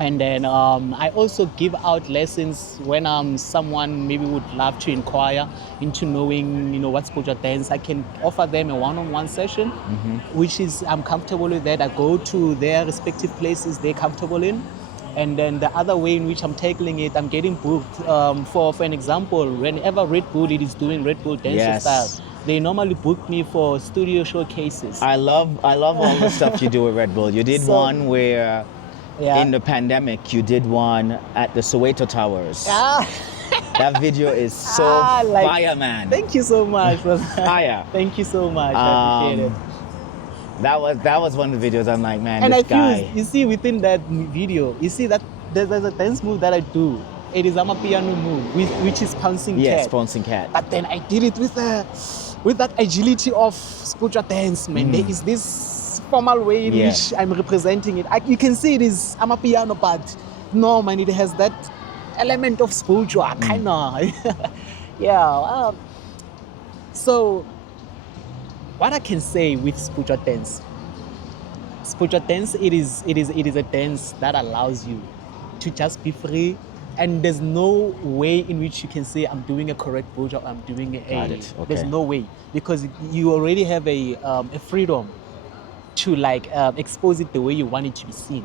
And then I also give out lessons when someone maybe would love to inquire into knowing, what's Sbhujwa dance. I can offer them a one-on-one session, which is I'm comfortable with that. I go to their respective places they're comfortable in. And then the other way in which I'm tackling it, I'm getting booked. For an example, whenever Red Bull is doing Red Bull dance style, they normally book me for studio showcases. I love all the stuff you do with Red Bull. You did one where in the pandemic, you did one at the Soweto Towers. That video is so fire, man. Thank you so much. Fire. Thank you so much. I appreciate it. That was one of the videos I'm like, man, and this guy. You see within that video, you see that there's a dance move that I do. It is Amapiano move, which is pouncing cat. Yes, pouncing cat. But then I did it with that agility of Sbhujwa dance, man. There is this formal way in which I'm representing it. You can see it is Amapiano, but no, man, it has that element of Sbhujwa, kind of. So, what I can say with Sbhujwa dance, it is a dance that allows you to just be free, and there's no way in which you can say I'm doing a correct Bhujwa, I'm doing There's no way, because you already have a freedom to expose it the way you want it to be seen.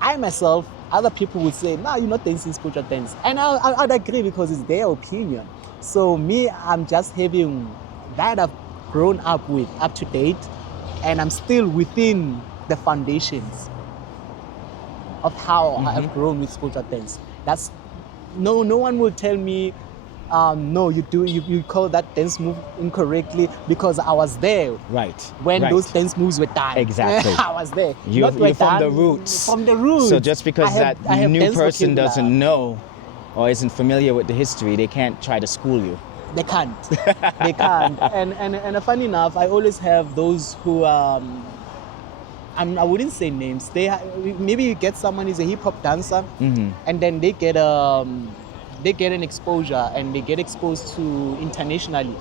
I myself, other people would say, no, you're not dancing Sbhujwa dance, and I'd agree because it's their opinion. So me, I'm just having that I've grown up with, up to date, and I'm still within the foundations of how I've grown with Sbhujwa dance. That's no one will tell me, no, you call that dance move incorrectly, because I was there. Right. When those dance moves were done. Exactly. I was there. You're from the roots. From the roots. So just because that new person doesn't know or isn't familiar with the history, they can't try to school you. They can't. They can't. And funny enough, I always have those who I wouldn't say names. Maybe you get someone who's a hip hop dancer, and then they get an exposure and they get exposed to internationally.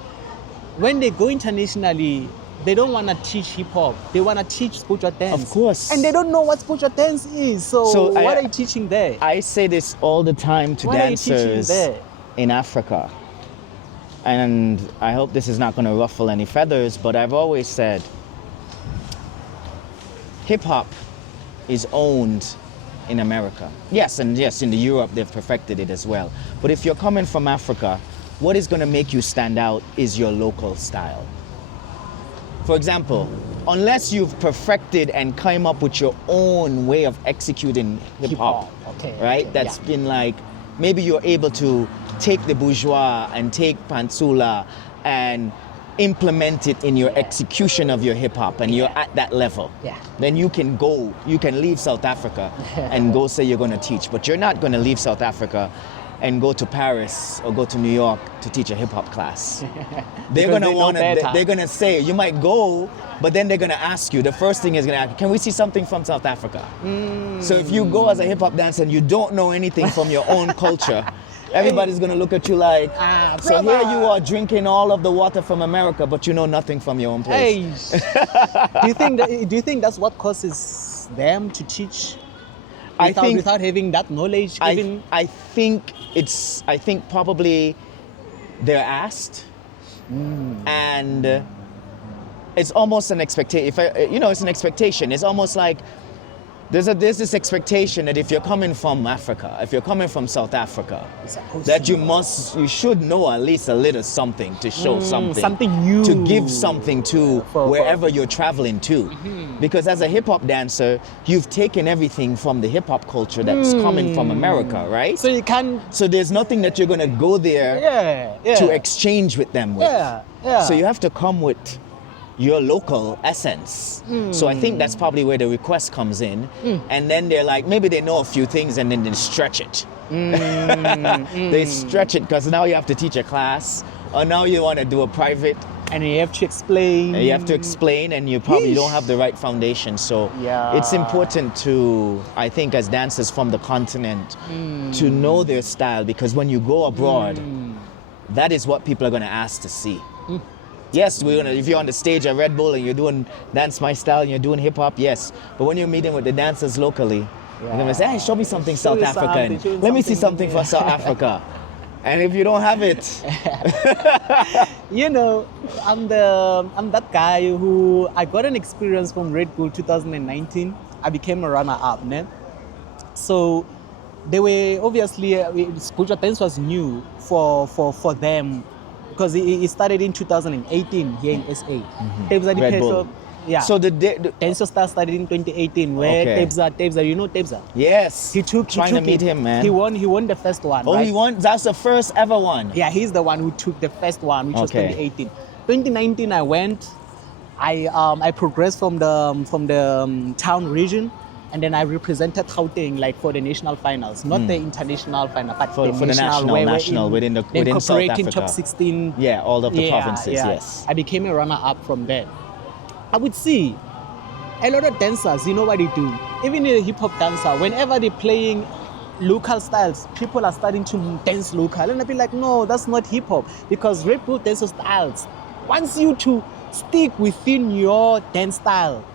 When they go internationally, they don't want to teach hip hop. They want to teach Sbhujwa dance. Of course. And they don't know what Sbhujwa dance is. So what are you teaching there? I say this all the time to What are you teaching dancers there? in Africa. And I hope this is not going to ruffle any feathers, but I've always said hip hop is owned in America. Yes, and yes, in Europe they've perfected it as well. But if you're coming from Africa, what is going to make you stand out is your local style. For example, unless you've perfected and come up with your own way of executing hip hop, Okay, right? okay, That's yeah. been like, maybe you're able to take the Bhujwa and take Pantsula and implement it in your execution of your hip hop, and you're at that level. Yeah. Then you can leave South Africa and go say you're going to teach, but you're not going to leave South Africa and go to Paris or go to New York to teach a hip hop class. They're going to want to, they're going to say, you might go, but then they're going to ask you, the first thing is going to ask, can we see something from South Africa? So if you go as a hip hop dancer and you don't know anything from your own culture, everybody's going to look at you like, so here you are drinking all of the water from America, but you know nothing from your own place. Hey, do you think that's what causes them to teach without having that knowledge? I think probably they're asked, and it's almost an expectation. It's an expectation. It's almost like there's this expectation that if you're coming from Africa, if you're coming from South Africa, that you should know at least a little something to show something new, to give something to wherever you're traveling to. Because as a hip hop dancer, you've taken everything from the hip hop culture that's coming from America, right? So you can. So there's nothing that you're gonna go there to exchange with them with. So you have to come with your local essence. So I think that's probably where the request comes in. And then they're like, maybe they know a few things and then they stretch it. They stretch it because now you have to teach a class, or now you want to do a private. And you have to explain. And you have to explain, and you probably don't have the right foundation. So it's important to, I think, as dancers from the continent, to know their style, because when you go abroad, that is what people are going to ask to see. Yes, if you're on the stage at Red Bull and you're doing Dance My Style and you're doing hip hop, yes. But when you're meeting with the dancers locally, you're going to say, hey, show me something South African. Let me see something from South Africa. And if you don't have it, I'm that guy who I got an experience from Red Bull 2019. I became a runner-up, né? So they were obviously Sbhujwa dance was new for them, because it started in 2018 here in SA. Red Bull. Yeah. So the Dance Star started in 2018, where Tebza, you know Tebza? Yes. He took to meet him, man. He won the first one. Oh, right? he won. That's the first ever one. Yeah, he's the one who took the first one, which was 2018. 2019, I went. I progressed from the town region, and then I represented Gauteng like for the national finals, not the international final, but for the national within South Africa. Top 16. Yeah, all of the provinces. Yeah. Yes. I became a runner-up from there. I would see a lot of dancers, you know what they do? Even a hip-hop dancer, whenever they're playing local styles, people are starting to dance local. And I'd be like, no, that's not hip-hop. Because Red Bull dance styles wants you to stick within your dance style.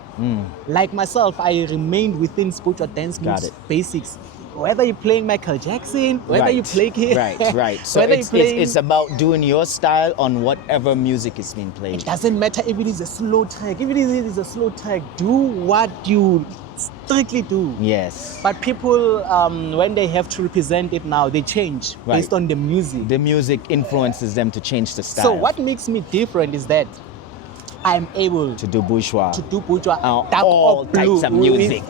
Like myself, I remained within Sbhujwa dance moves, basics. Whether you're playing Michael Jackson, whether you play right. So it's about doing your style on whatever music is being played. It doesn't matter if it is a slow track. If it is a slow track, do what you strictly do. Yes. But people, when they have to represent it now, they change based on the music. The music influences them to change the style. So what makes me different is that I'm able to do Bhujwa. All types of music.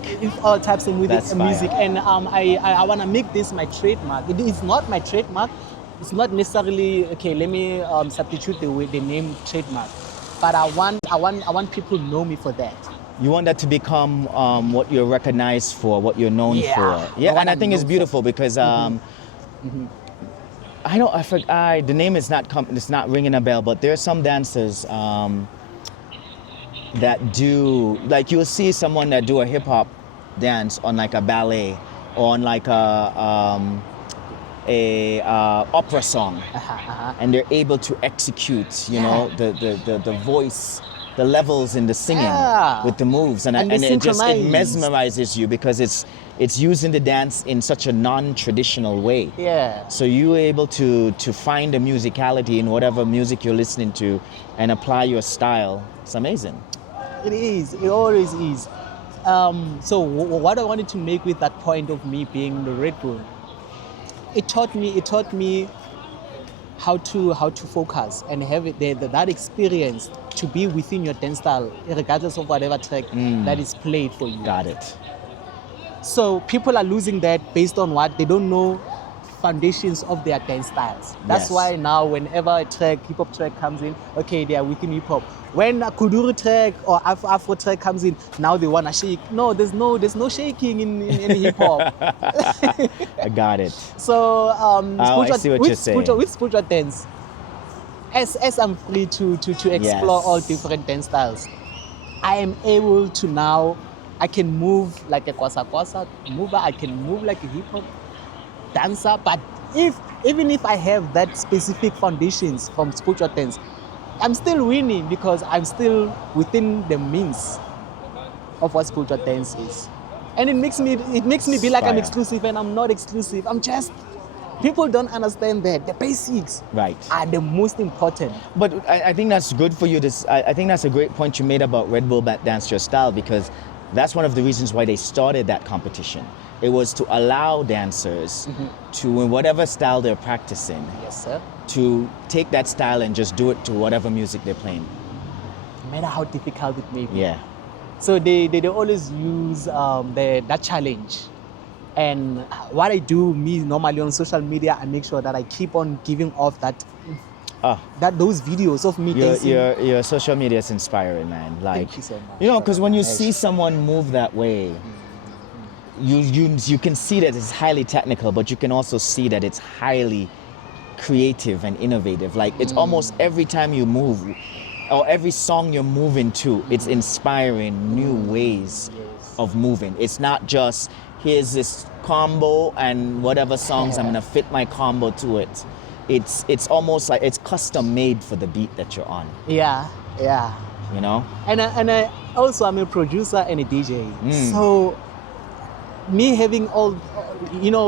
All types of music. Fire. And I want to make this my trademark. It's not my trademark. It's not necessarily, okay, let me substitute the name trademark. But I want people to know me for that. You want that to become what you're recognized for, what you're known for. Yeah, and I think it's beautiful because the name is it's not ringing a bell, but there are some dancers that do, like you'll see someone that do a hip hop dance on like a ballet or on like a opera song, and they're able to execute, the voice the levels in the singing Yeah. with the moves, and they it synchronize. mesmerizes you because it's using the dance in such a non-traditional way. Yeah. So you're able to find the musicality in whatever music you're listening to and apply your style. It's amazing. It is. It always is. So what I wanted to make with that point of me being the Red Bull, it taught me how to focus and have that experience to be within your dance style, regardless of whatever track that is played for you. Got it. So people are losing that based on what they don't know foundations of their dance styles. That's Yes. why now whenever a hip hop track comes in, okay, they are within hip hop. When a Kuduru track or Afro track comes in, now they wanna shake. No, there's no shaking in hip hop. I got it. So I see what you're saying. with Sbhujwa Dance, as I'm free to explore Yes. all different dance styles, I am able to now, I can move like a kwasa mover, I can move like a hip hop dancer, but even if I have that specific foundations from Sbhujwa Dance, I'm still winning because I'm still within the means of what Sbhujwa Dance is. And it makes me be like I'm Fire. exclusive, and I'm not exclusive. I'm just, people don't understand that the basics Right. are the most important. But I think that's good for you. I think that's a great point you made about Red Bull Dance Your Style, because that's one of the reasons why they started that competition. It was to allow dancers to, in whatever style they're practicing, Yes, sir. to take that style and just do it to whatever music they're playing. No matter how difficult it may be. Yeah. So they always use that challenge. And what I do, me normally on social media, I make sure that I keep on giving off those videos of me dancing. Your social media is inspiring, man. Like, Thank you so much. because when you see someone move that way, you can see that it's highly technical, but you can also see that it's highly creative and innovative. Like, it's almost every time you move, or every song you're moving to, it's inspiring new ways of moving. It's not just, here's this combo and whatever songs I'm gonna fit my combo to it. It's almost like it's custom made for the beat that you're on. Yeah. You know? And I also, I'm a producer and a DJ. So me having all,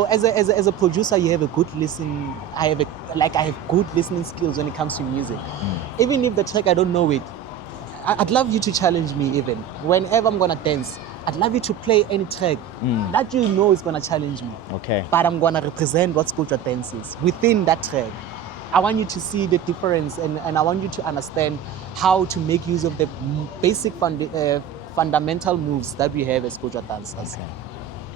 as a producer, you have a good listen. I have good listening skills when it comes to music. Even if the track I don't know it, I'd love you to challenge me. Even whenever I'm gonna dance, I'd love you to play any track that is gonna challenge me. Okay. But I'm gonna represent what Sbhujwa Dance is within that track. I want you to see the difference, and I want you to understand how to make use of the basic fundamental moves that we have as Sbhujwa dancers. Okay.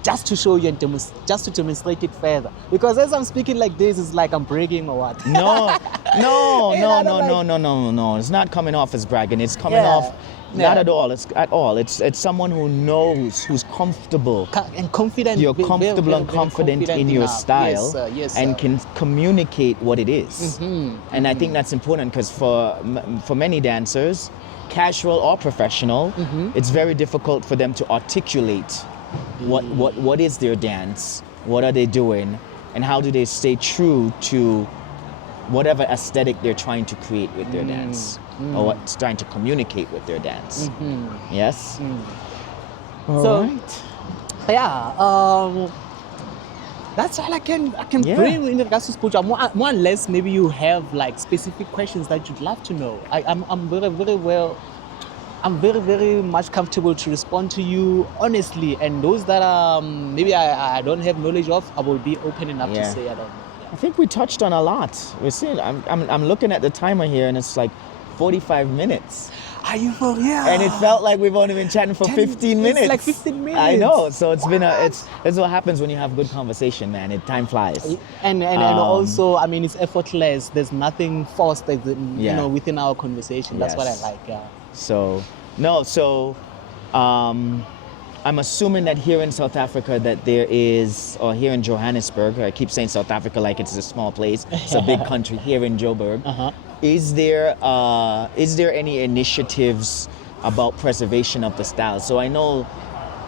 Just to show you and just to demonstrate it further. Because as I'm speaking like this, it's like I'm bragging or what? No. Yeah, I don't No. It's not coming off as bragging. It's coming off, not at all. It's someone who knows, who's comfortable. And confident. You're very, comfortable very, and very confident in your enough. style, Yes, and sir. can communicate what it is. And I think that's important, because for many dancers, casual or professional, it's very difficult for them to articulate what is their dance, what are they doing, and how do they stay true to whatever aesthetic they're trying to create with their dance, or what's trying to communicate with their dance. Yes? All So- right. Yeah, that's all I can bring in regards to Sbhujwa. More or less, maybe you have like specific questions that you'd love to know. I'm very, very much comfortable to respond to you honestly, and those that maybe I don't have knowledge of, I will be open enough to say I don't know. I think we touched on a lot. We're seeing. I'm looking at the timer here, and it's like 45 minutes. Are you for real? And it felt like we've only been chatting for 15 minutes. It's like 15 minutes. I know. So it's been it's what happens when you have good conversation, man. Time flies. And also, I mean, it's effortless. There's nothing forced, within our conversation. That's what I Yes. like. Yeah. So I'm assuming that here in South Africa that there is, or here in Johannesburg, I keep saying South Africa like it's a small place. It's a big country here in Joburg. Is there any initiatives about preservation of the style? So I know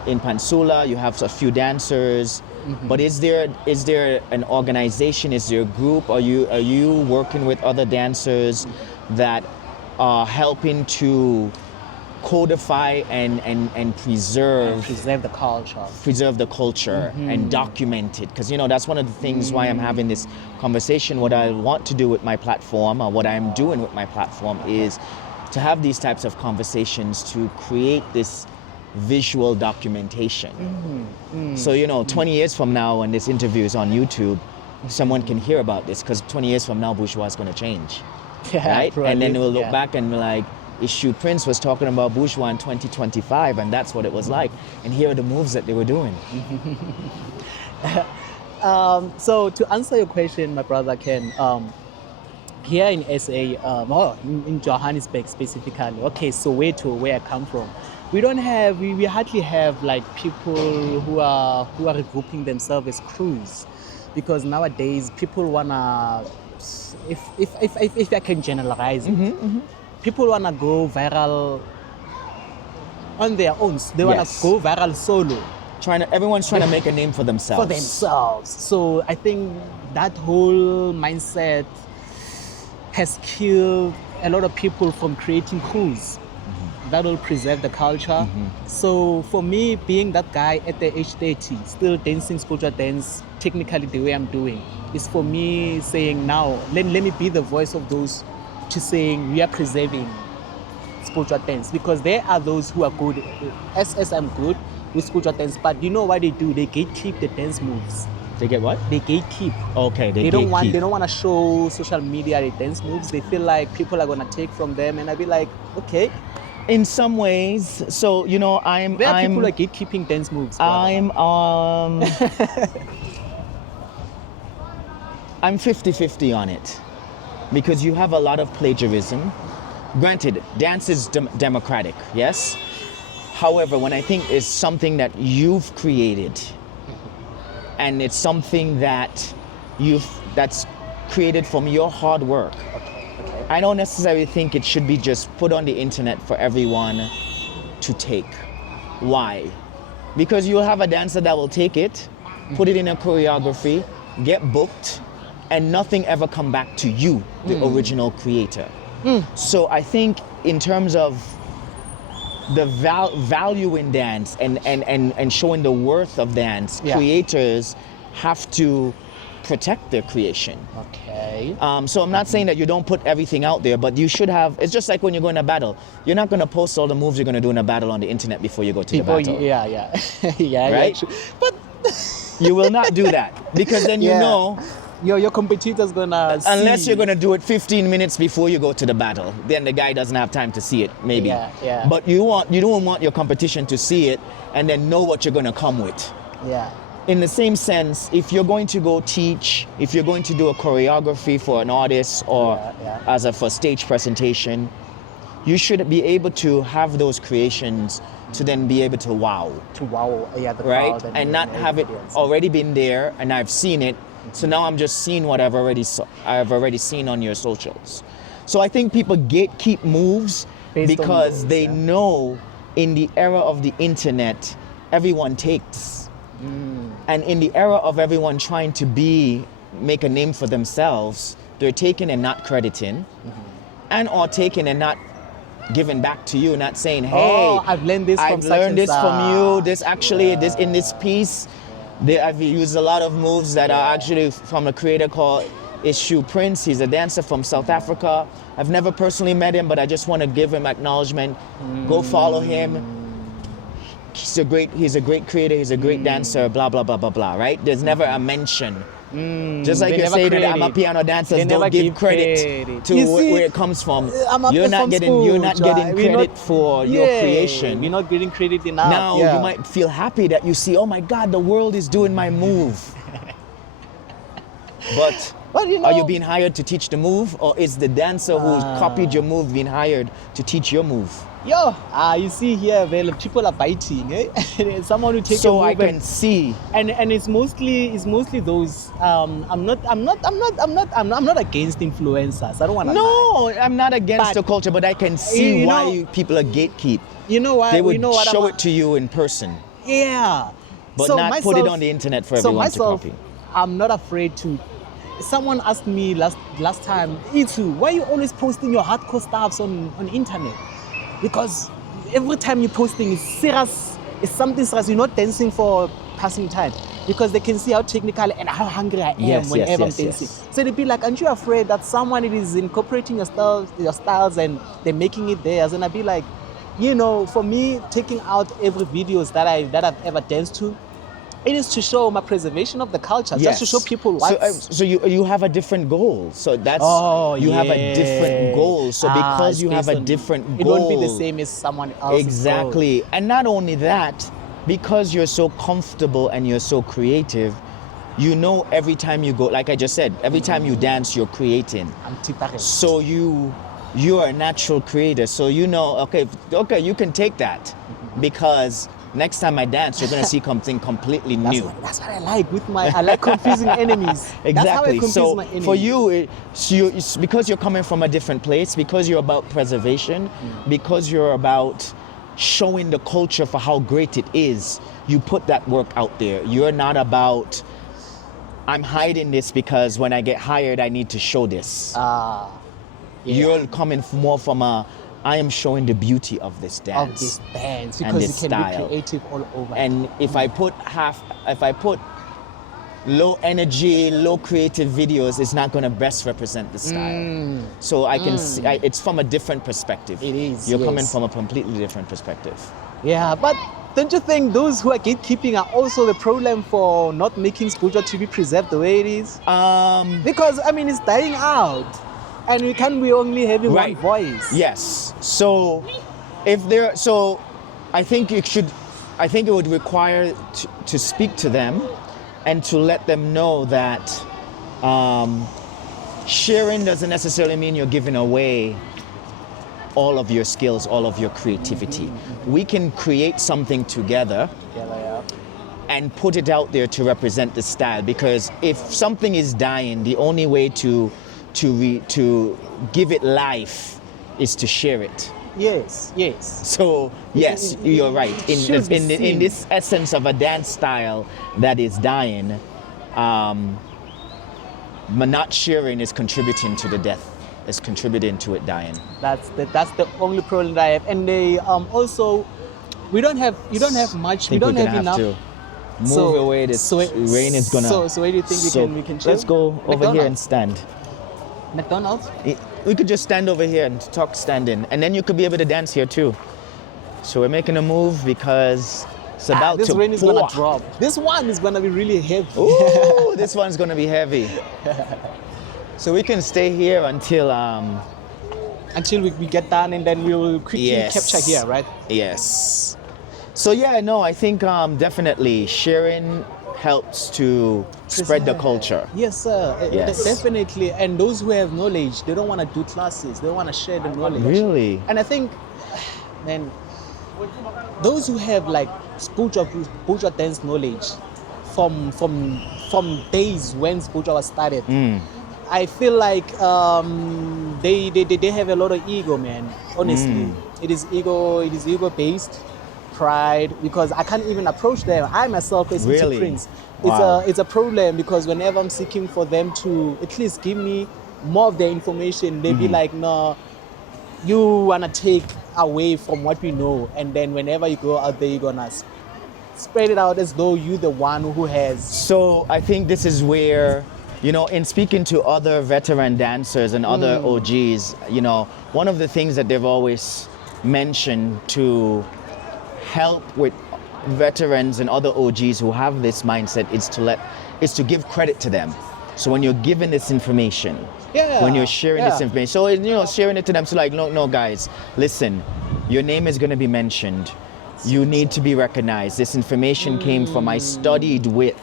in Pansula you have a few dancers, but is there an organization? Is there a group? Are you working with other dancers that are helping to codify and preserve preserve the culture. and document it, because that's one of the things why I'm having this conversation. What I want to do with my platform, or what I'm doing with my platform, is to have these types of conversations to create this visual documentation. So 20 years from now, when this interview is on YouTube, someone can hear about this, because 20 years from now Bhujwa is going to change, right? And then we'll look back and be like, itShuPrince was talking about Bhujwa in 2025, and that's what it was like. And here are the moves that they were doing. So to answer your question, my brother Ken, here in SA, in Johannesburg specifically, okay, so where I come from, we hardly have like people who are regrouping themselves as crews, because nowadays people wanna, if I can generalize it, people wanna go viral on their own. They wanna go viral solo. Everyone's trying to make a name for themselves. So I think that whole mindset has killed a lot of people from creating crews that will preserve the culture. So for me, being that guy at the age 30, still dancing Sbhujwa dance technically the way I'm doing, is for me saying now, let me be the voice of those to saying we are preserving Sbhujwa dance, because there are those who are good, as I'm good with Sbhujwa dance, but you know what they do? They gatekeep the dance moves. They get what? They gatekeep. Okay, They don't want to show social media the dance moves. They feel like people are gonna take from them, and I be like, okay. In some ways, so people are gatekeeping dance moves. I'm 50-50 on it, because you have a lot of plagiarism. Granted, dance is democratic, yes. However, when I think it's something that you've created, and it's something that's created from your hard work, I don't necessarily think it should be just put on the internet for everyone to take. Why? Because you'll have a dancer that will take it, put it in a choreography, get booked, and nothing ever come back to you, the original creator. So I think in terms of the value in dance and showing the worth of dance, creators have to protect their creation. Okay. So I'm not saying that you don't put everything out there, but you should have. It's just like when you're going to battle. You're not going to post all the moves you're going to do in a battle on the internet before you go to the battle. Yeah. Right? Yeah, but you will not do that, because then you know your competitor's gonna unless you're gonna do it 15 minutes before you go to the battle, then the guy doesn't have time to see it, maybe. Yeah. But you don't want your competition to see it and then know what you're gonna come with. Yeah. In the same sense, if you're going to go teach, if you're going to do a choreography for an artist or for stage presentation, you should be able to have those creations to then be able to wow. The right? crowd And not have it already been there and I've seen it. So now I'm just seeing what I've already seen on your socials. So I think people gatekeep moves because they know in the era of the internet, everyone takes. And in the era of everyone trying to make a name for themselves, they're taking and not crediting, and or taking and not giving back to you, not saying, hey, I've learned this from you. This in this piece. I've used a lot of moves that are actually from a creator called itShuPrince. He's a dancer from South Africa. I've never personally met him, but I just want to give him acknowledgement. Go follow him. He's a great creator. He's a great dancer. Blah blah blah blah blah. Right? There's never a mention. Just like you say that Amapiano dancers don't give credit to where it comes from. You're not getting credit for your creation. We're not getting credit enough. Now you might feel happy that you see, oh my God, the world is doing my move. But are you being hired to teach the move, or is the dancer who copied your move being hired to teach your move? You see here, well, people are biting. Someone who takes so I can see, and it's mostly those. I'm not against influencers. I don't want to. No, I'm not against the culture, but I can see why people are gatekeep. You know what? They would show it to you in person. Yeah. But so not put it on the internet for everyone to copy. I'm not afraid to. Someone asked me last time, Itu, why are you always posting your hardcore stuffs on internet? Because every time you're posting is serious, it's something serious. You're not dancing for passing time because they can see how technical and how hungry I am whenever I'm dancing. Yes. So they'd be like, aren't you afraid that someone is incorporating your styles and they're making it theirs? And I'd be like, you know, for me, taking out every videos that I've ever danced to, it is to show my preservation of the culture, just to show people what's... So you have a different goal. So that's you have a different goal. So because you have a different goal, it won't be the same as someone else's exactly. goal. And not only that, because you're so comfortable and you're so creative, you know every time you go, like I just said, every time you dance, you're creating. So you are a natural creator. So you know, okay, you can take that because next time I dance, you're gonna see something completely new. That's what I like with I like confusing enemies. Exactly. That's how I confuse my enemies. For you, it's because you're coming from a different place, because you're about preservation, because you're about showing the culture for how great it is. You put that work out there. You're not about, I'm hiding this because when I get hired, I need to show this. You're coming more from I am showing the beauty of this dance. Because and this you can style. be creative all over. And if I put low energy, low creative videos, it's not going to best represent the style. So I can see, it's from a different perspective. It is. You're coming from a completely different perspective. Yeah, but don't you think those who are gatekeeping are also the problem for not making Sbhujwa to be preserved the way it is? Because I mean, it's dying out. And we can't be only having one voice. Yes. So I think it would require to speak to them and to let them know that sharing doesn't necessarily mean you're giving away all of your skills, all of your creativity. We can create something together and put it out there to represent the style, because if something is dying, the only way to give it life is to share it. Yes. So yes, you're right. In this essence of a dance style that is dying, not sharing is contributing to the death. Is contributing to it dying. That's the only problem that I have. And they also, you don't have much. We don't have enough. To move away. This rain is gonna. So where do you think we can chill? Let's go over here and stand. McDonald's? We could just stand over here and talk standing, and then you could be able to dance here too. So we're making a move because it's about this to rain is pour. gonna drop. This one is gonna be really heavy. Ooh, this one's gonna be heavy. So we can stay here until we get done, and then we will quickly capture here, right? Yes. So yeah, no, I think definitely sharing helps to spread the culture. Yes, sir. Yes. Definitely. And those who have knowledge, they don't want to do classes. They want to share the knowledge. Really? And I think, man, those who have like Sbhujwa dance knowledge from days when Sbhujwa was started, I feel like they have a lot of ego, man. Honestly, it is ego based. Pride, because I can't even approach them. I myself as itShuPrince, it's a problem, because whenever I'm seeking for them to at least give me more of their information, they be like, no, you wanna take away from what we know, and then whenever you go out there, you're gonna spread it out as though you're the one who has. So I think this is where, in speaking to other veteran dancers and other OGs, one of the things that they've always mentioned to help with veterans and other OGs who have this mindset is to give credit to them. So when you're giving this information, when you're sharing this information, so sharing it to them, so like, no guys, listen, your name is going to be mentioned. You need to be recognized. This information came from, I studied with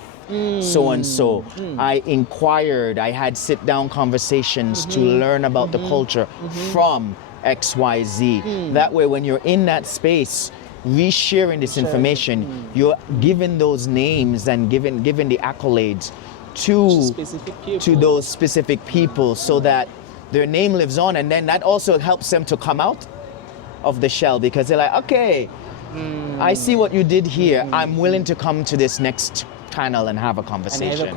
so and so. I inquired, I had sit down conversations to learn about the culture from XYZ. That way, when you're in that space, resharing this information, you're giving those names and giving the accolades to those specific people, so that their name lives on, and then that also helps them to come out of the shell, because they're like, okay, I see what you did here. I'm willing to come to this next panel and have a conversation.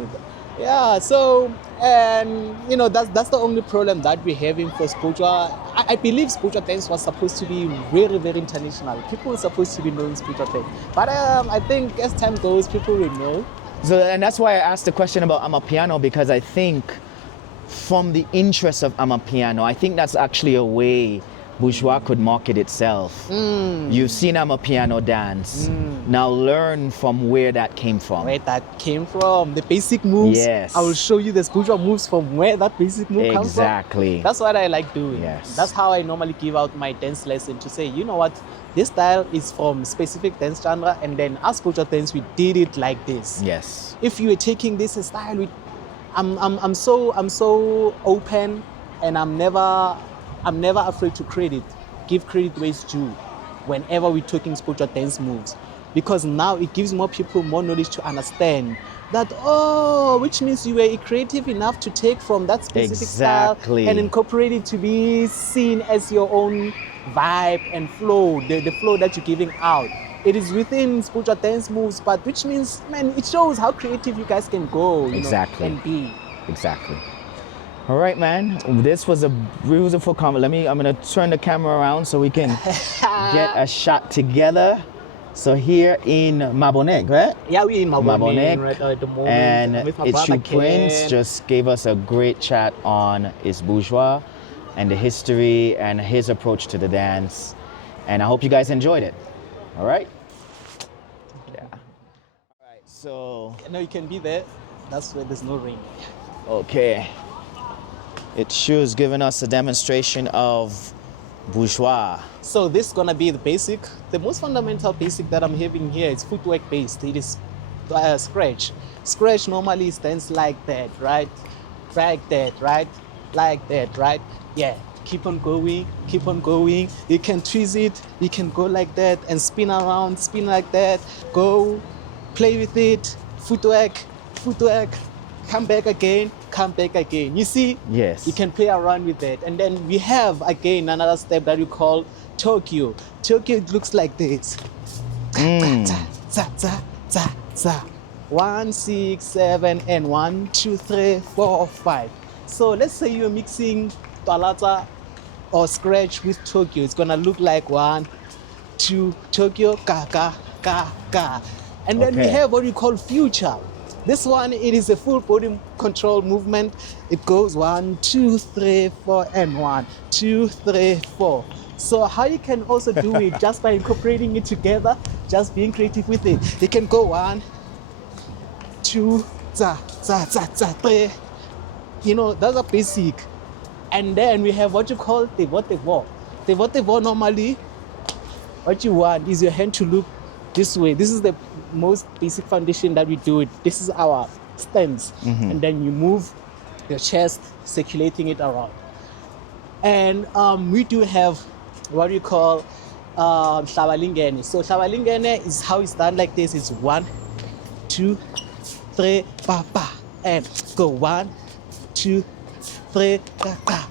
With them. Yeah, so and that's the only problem that we're having for Sbhujwa. I believe Sbhujwa dance was supposed to be very, very international. People were supposed to be knowing Sbhujwa dance, but I think as time goes, people will know. So, and that's why I asked the question about Amapiano, because I think from the interest of Amapiano, I think that's actually a way Bhujwa could market itself. You've seen Amapiano dance. Now learn from where that came from. Where that came from, the basic moves. Yes. I will show you the Sbhujwa moves from where that basic move comes from. Exactly. That's what I like doing. Yes. That's how I normally give out my dance lesson, to say, you know what, this style is from specific dance genre, and then as Sbhujwa dance, we did it like this. Yes. If you are taking this style, I'm so open, and I'm never afraid to give credit where it's due whenever we're talking Sbhujwa dance moves, because now it gives more people more knowledge to understand that, which means you were creative enough to take from that specific style and incorporate it to be seen as your own vibe and flow, the flow that you're giving out. It is within Sbhujwa dance moves, but which means, man, it shows how creative you guys can go, and be. Exactly. All right, man. This was a beautiful comment. I'm gonna turn the camera around so we can get a shot together. So here in Maboneg, right? Yeah, we're in Maboneg right now at the moment. And I'm with my brother, itShuPrince Ken. just gave us a great chat on Sbhujwa and the history and his approach to the dance. And I hope you guys enjoyed it. All right? Yeah. All right, so. No, you can be there. That's where there's no rain. Okay. itShu is giving us a demonstration of Bhujwa. So this is gonna be the basic. The most fundamental basic that I'm having here is footwork based. It is scratch. Scratch normally stands like that, right? Like that, right? Like that, right? Yeah. Keep on going, keep on going. You can twist it, you can go like that and spin around, spin like that. Go, play with it. Footwork, footwork. Come back again, come back again. You see? Yes. You can play around with it. And then we have again another step that we call Tokyo. Tokyo looks like this. Za, za, za, za, za. 1, 6, 7, and 1, 2, 3, 4, 5. So let's say you're mixing Talata or scratch with Tokyo. It's gonna look like 1, 2, Tokyo, ka, ka, ka, ka. And then we have what we call future. This one, it is a full body control movement. It goes 1, 2, 3, 4, and 1, 2, 3, 4. So how you can also do it just by incorporating it together, just being creative with it. You can go 1, 2, za, za, za, za, 3. That's a basic. And then we have what you call tevo. Tevo normally, what you want is your hand to look this way. This is the most basic foundation that we do it. This is our stance. And then you move your chest, circulating it around. And we do have what we call Hlabalingene. So Hlabalingene is how it's done like this. It's 1, 2, 3, pa, pa, and go 1, 2, 3, ka, ka,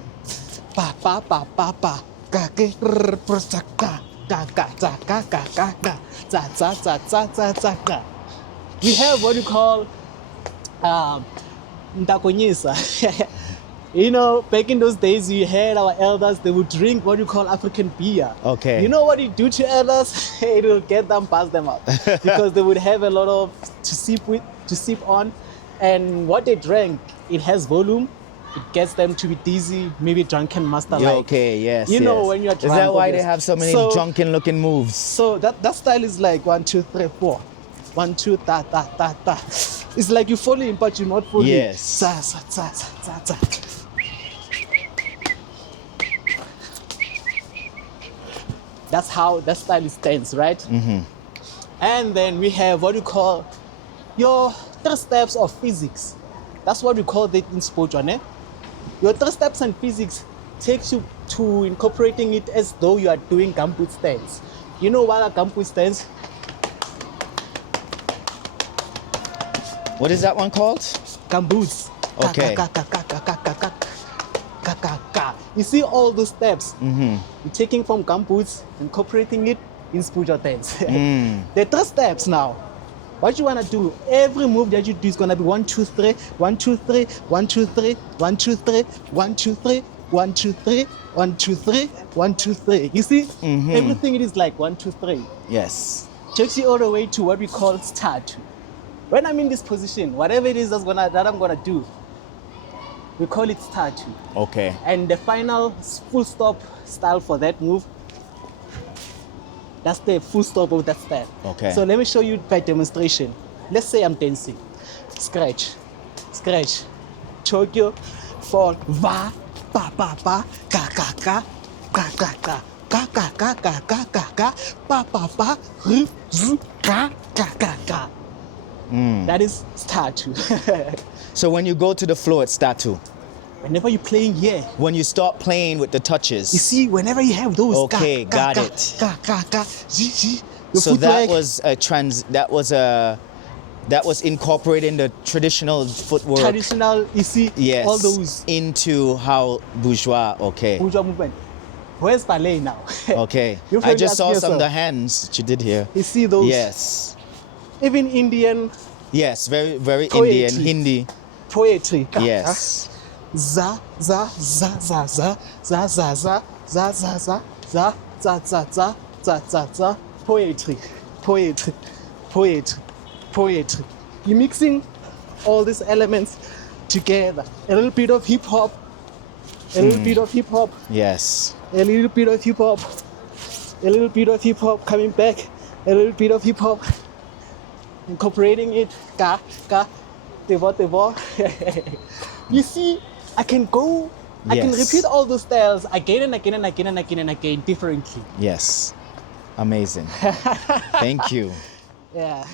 pa, pa, pa, pa, pa, ka, ke, rr, pr, sa, ka, ka, ka, za, ka, ka, ka, ka, za, za, za, za, za, za, ka. We have what we call Ndakonyisa. Back in those days, you had our elders, they would drink what you call African beer. Okay. You know what it do to elders? It will get them past them up. Because they would have a lot of to sip on. And what they drank, it has volume. It gets them to be dizzy, maybe drunken master like. Okay, yes. You know when you're drunk. Is that why they have so many drunken looking moves? So that style is like 1, 2, 3, 4. 1, 2, ta, ta, ta, ta. It's like you're falling, but you're not falling. Yes. Za, za, za, za, za. That's how that style stands, right? And then we have what we call your 3 steps of physics. That's what we call it in Sbhujwa, ne? Your 3 steps in physics takes you to incorporating it as though you are doing gumboot stance. You know what a gumboot stance? What is that one called? Gumboots. Okay. Ka, ka, ka, ka, ka, ka, ka, ka, ka, ka. You see all the steps. You're taking from gumboots, incorporating it in Sbhujwa dance. There are 3 steps now. What you wanna do, every move that you do is gonna be 1, 2, 3, 1, 2, 3, 1, 2, 3, 1, 2, 3, 1, 2, 3, 1, 2, 3, 1, 2, 3, 1, 2, 3. You see? Everything it is like 1, 2, 3. Yes. Takes you all the way to what we call start. When I'm in this position, whatever it is that I'm gonna do, we call it start. Okay. And the final full stop style for that move, that's the full stop of that style. Okay. So let me show you by demonstration. Let's say I'm dancing. Scratch, scratch, Tokyo, fall, va, pa pa pa, ka ka ka, ka ka ka, ka ka ka ka ka ka ka, pa pa pa, ru, zu, ka ka ka ka. That is start. So when you go to the floor, it's statu. Whenever you're playing here, When you start playing with the touches. you see, whenever you have those, Okay, got it. Your So that footwork, was incorporating the traditional footwork. traditional, you see, Yes. all those Into how bourgeois. Okay. Bhujwa movement. Where's ballet now? Okay. You I probably just ask saw some of yourself. the hands that you did here. You see those, Yes. even Indian Yes. Very, very Poetry. Indian, Hindi. poetry. Yes. Za za za za za za za za za za za za za za za za za za poetry, poetry, poetry, poetry. You're mixing all these elements together. A little bit of hip hop, a little bit of hip hop, Yes. a little bit of hip hop, a little bit of hip hop coming back, a little bit of hip hop, incorporating it. Ka ka, tevo tevo. You see, I can go. I can Yes. repeat all those styles again and again and again and again and again differently. Yes. Amazing. Thank you. Yeah.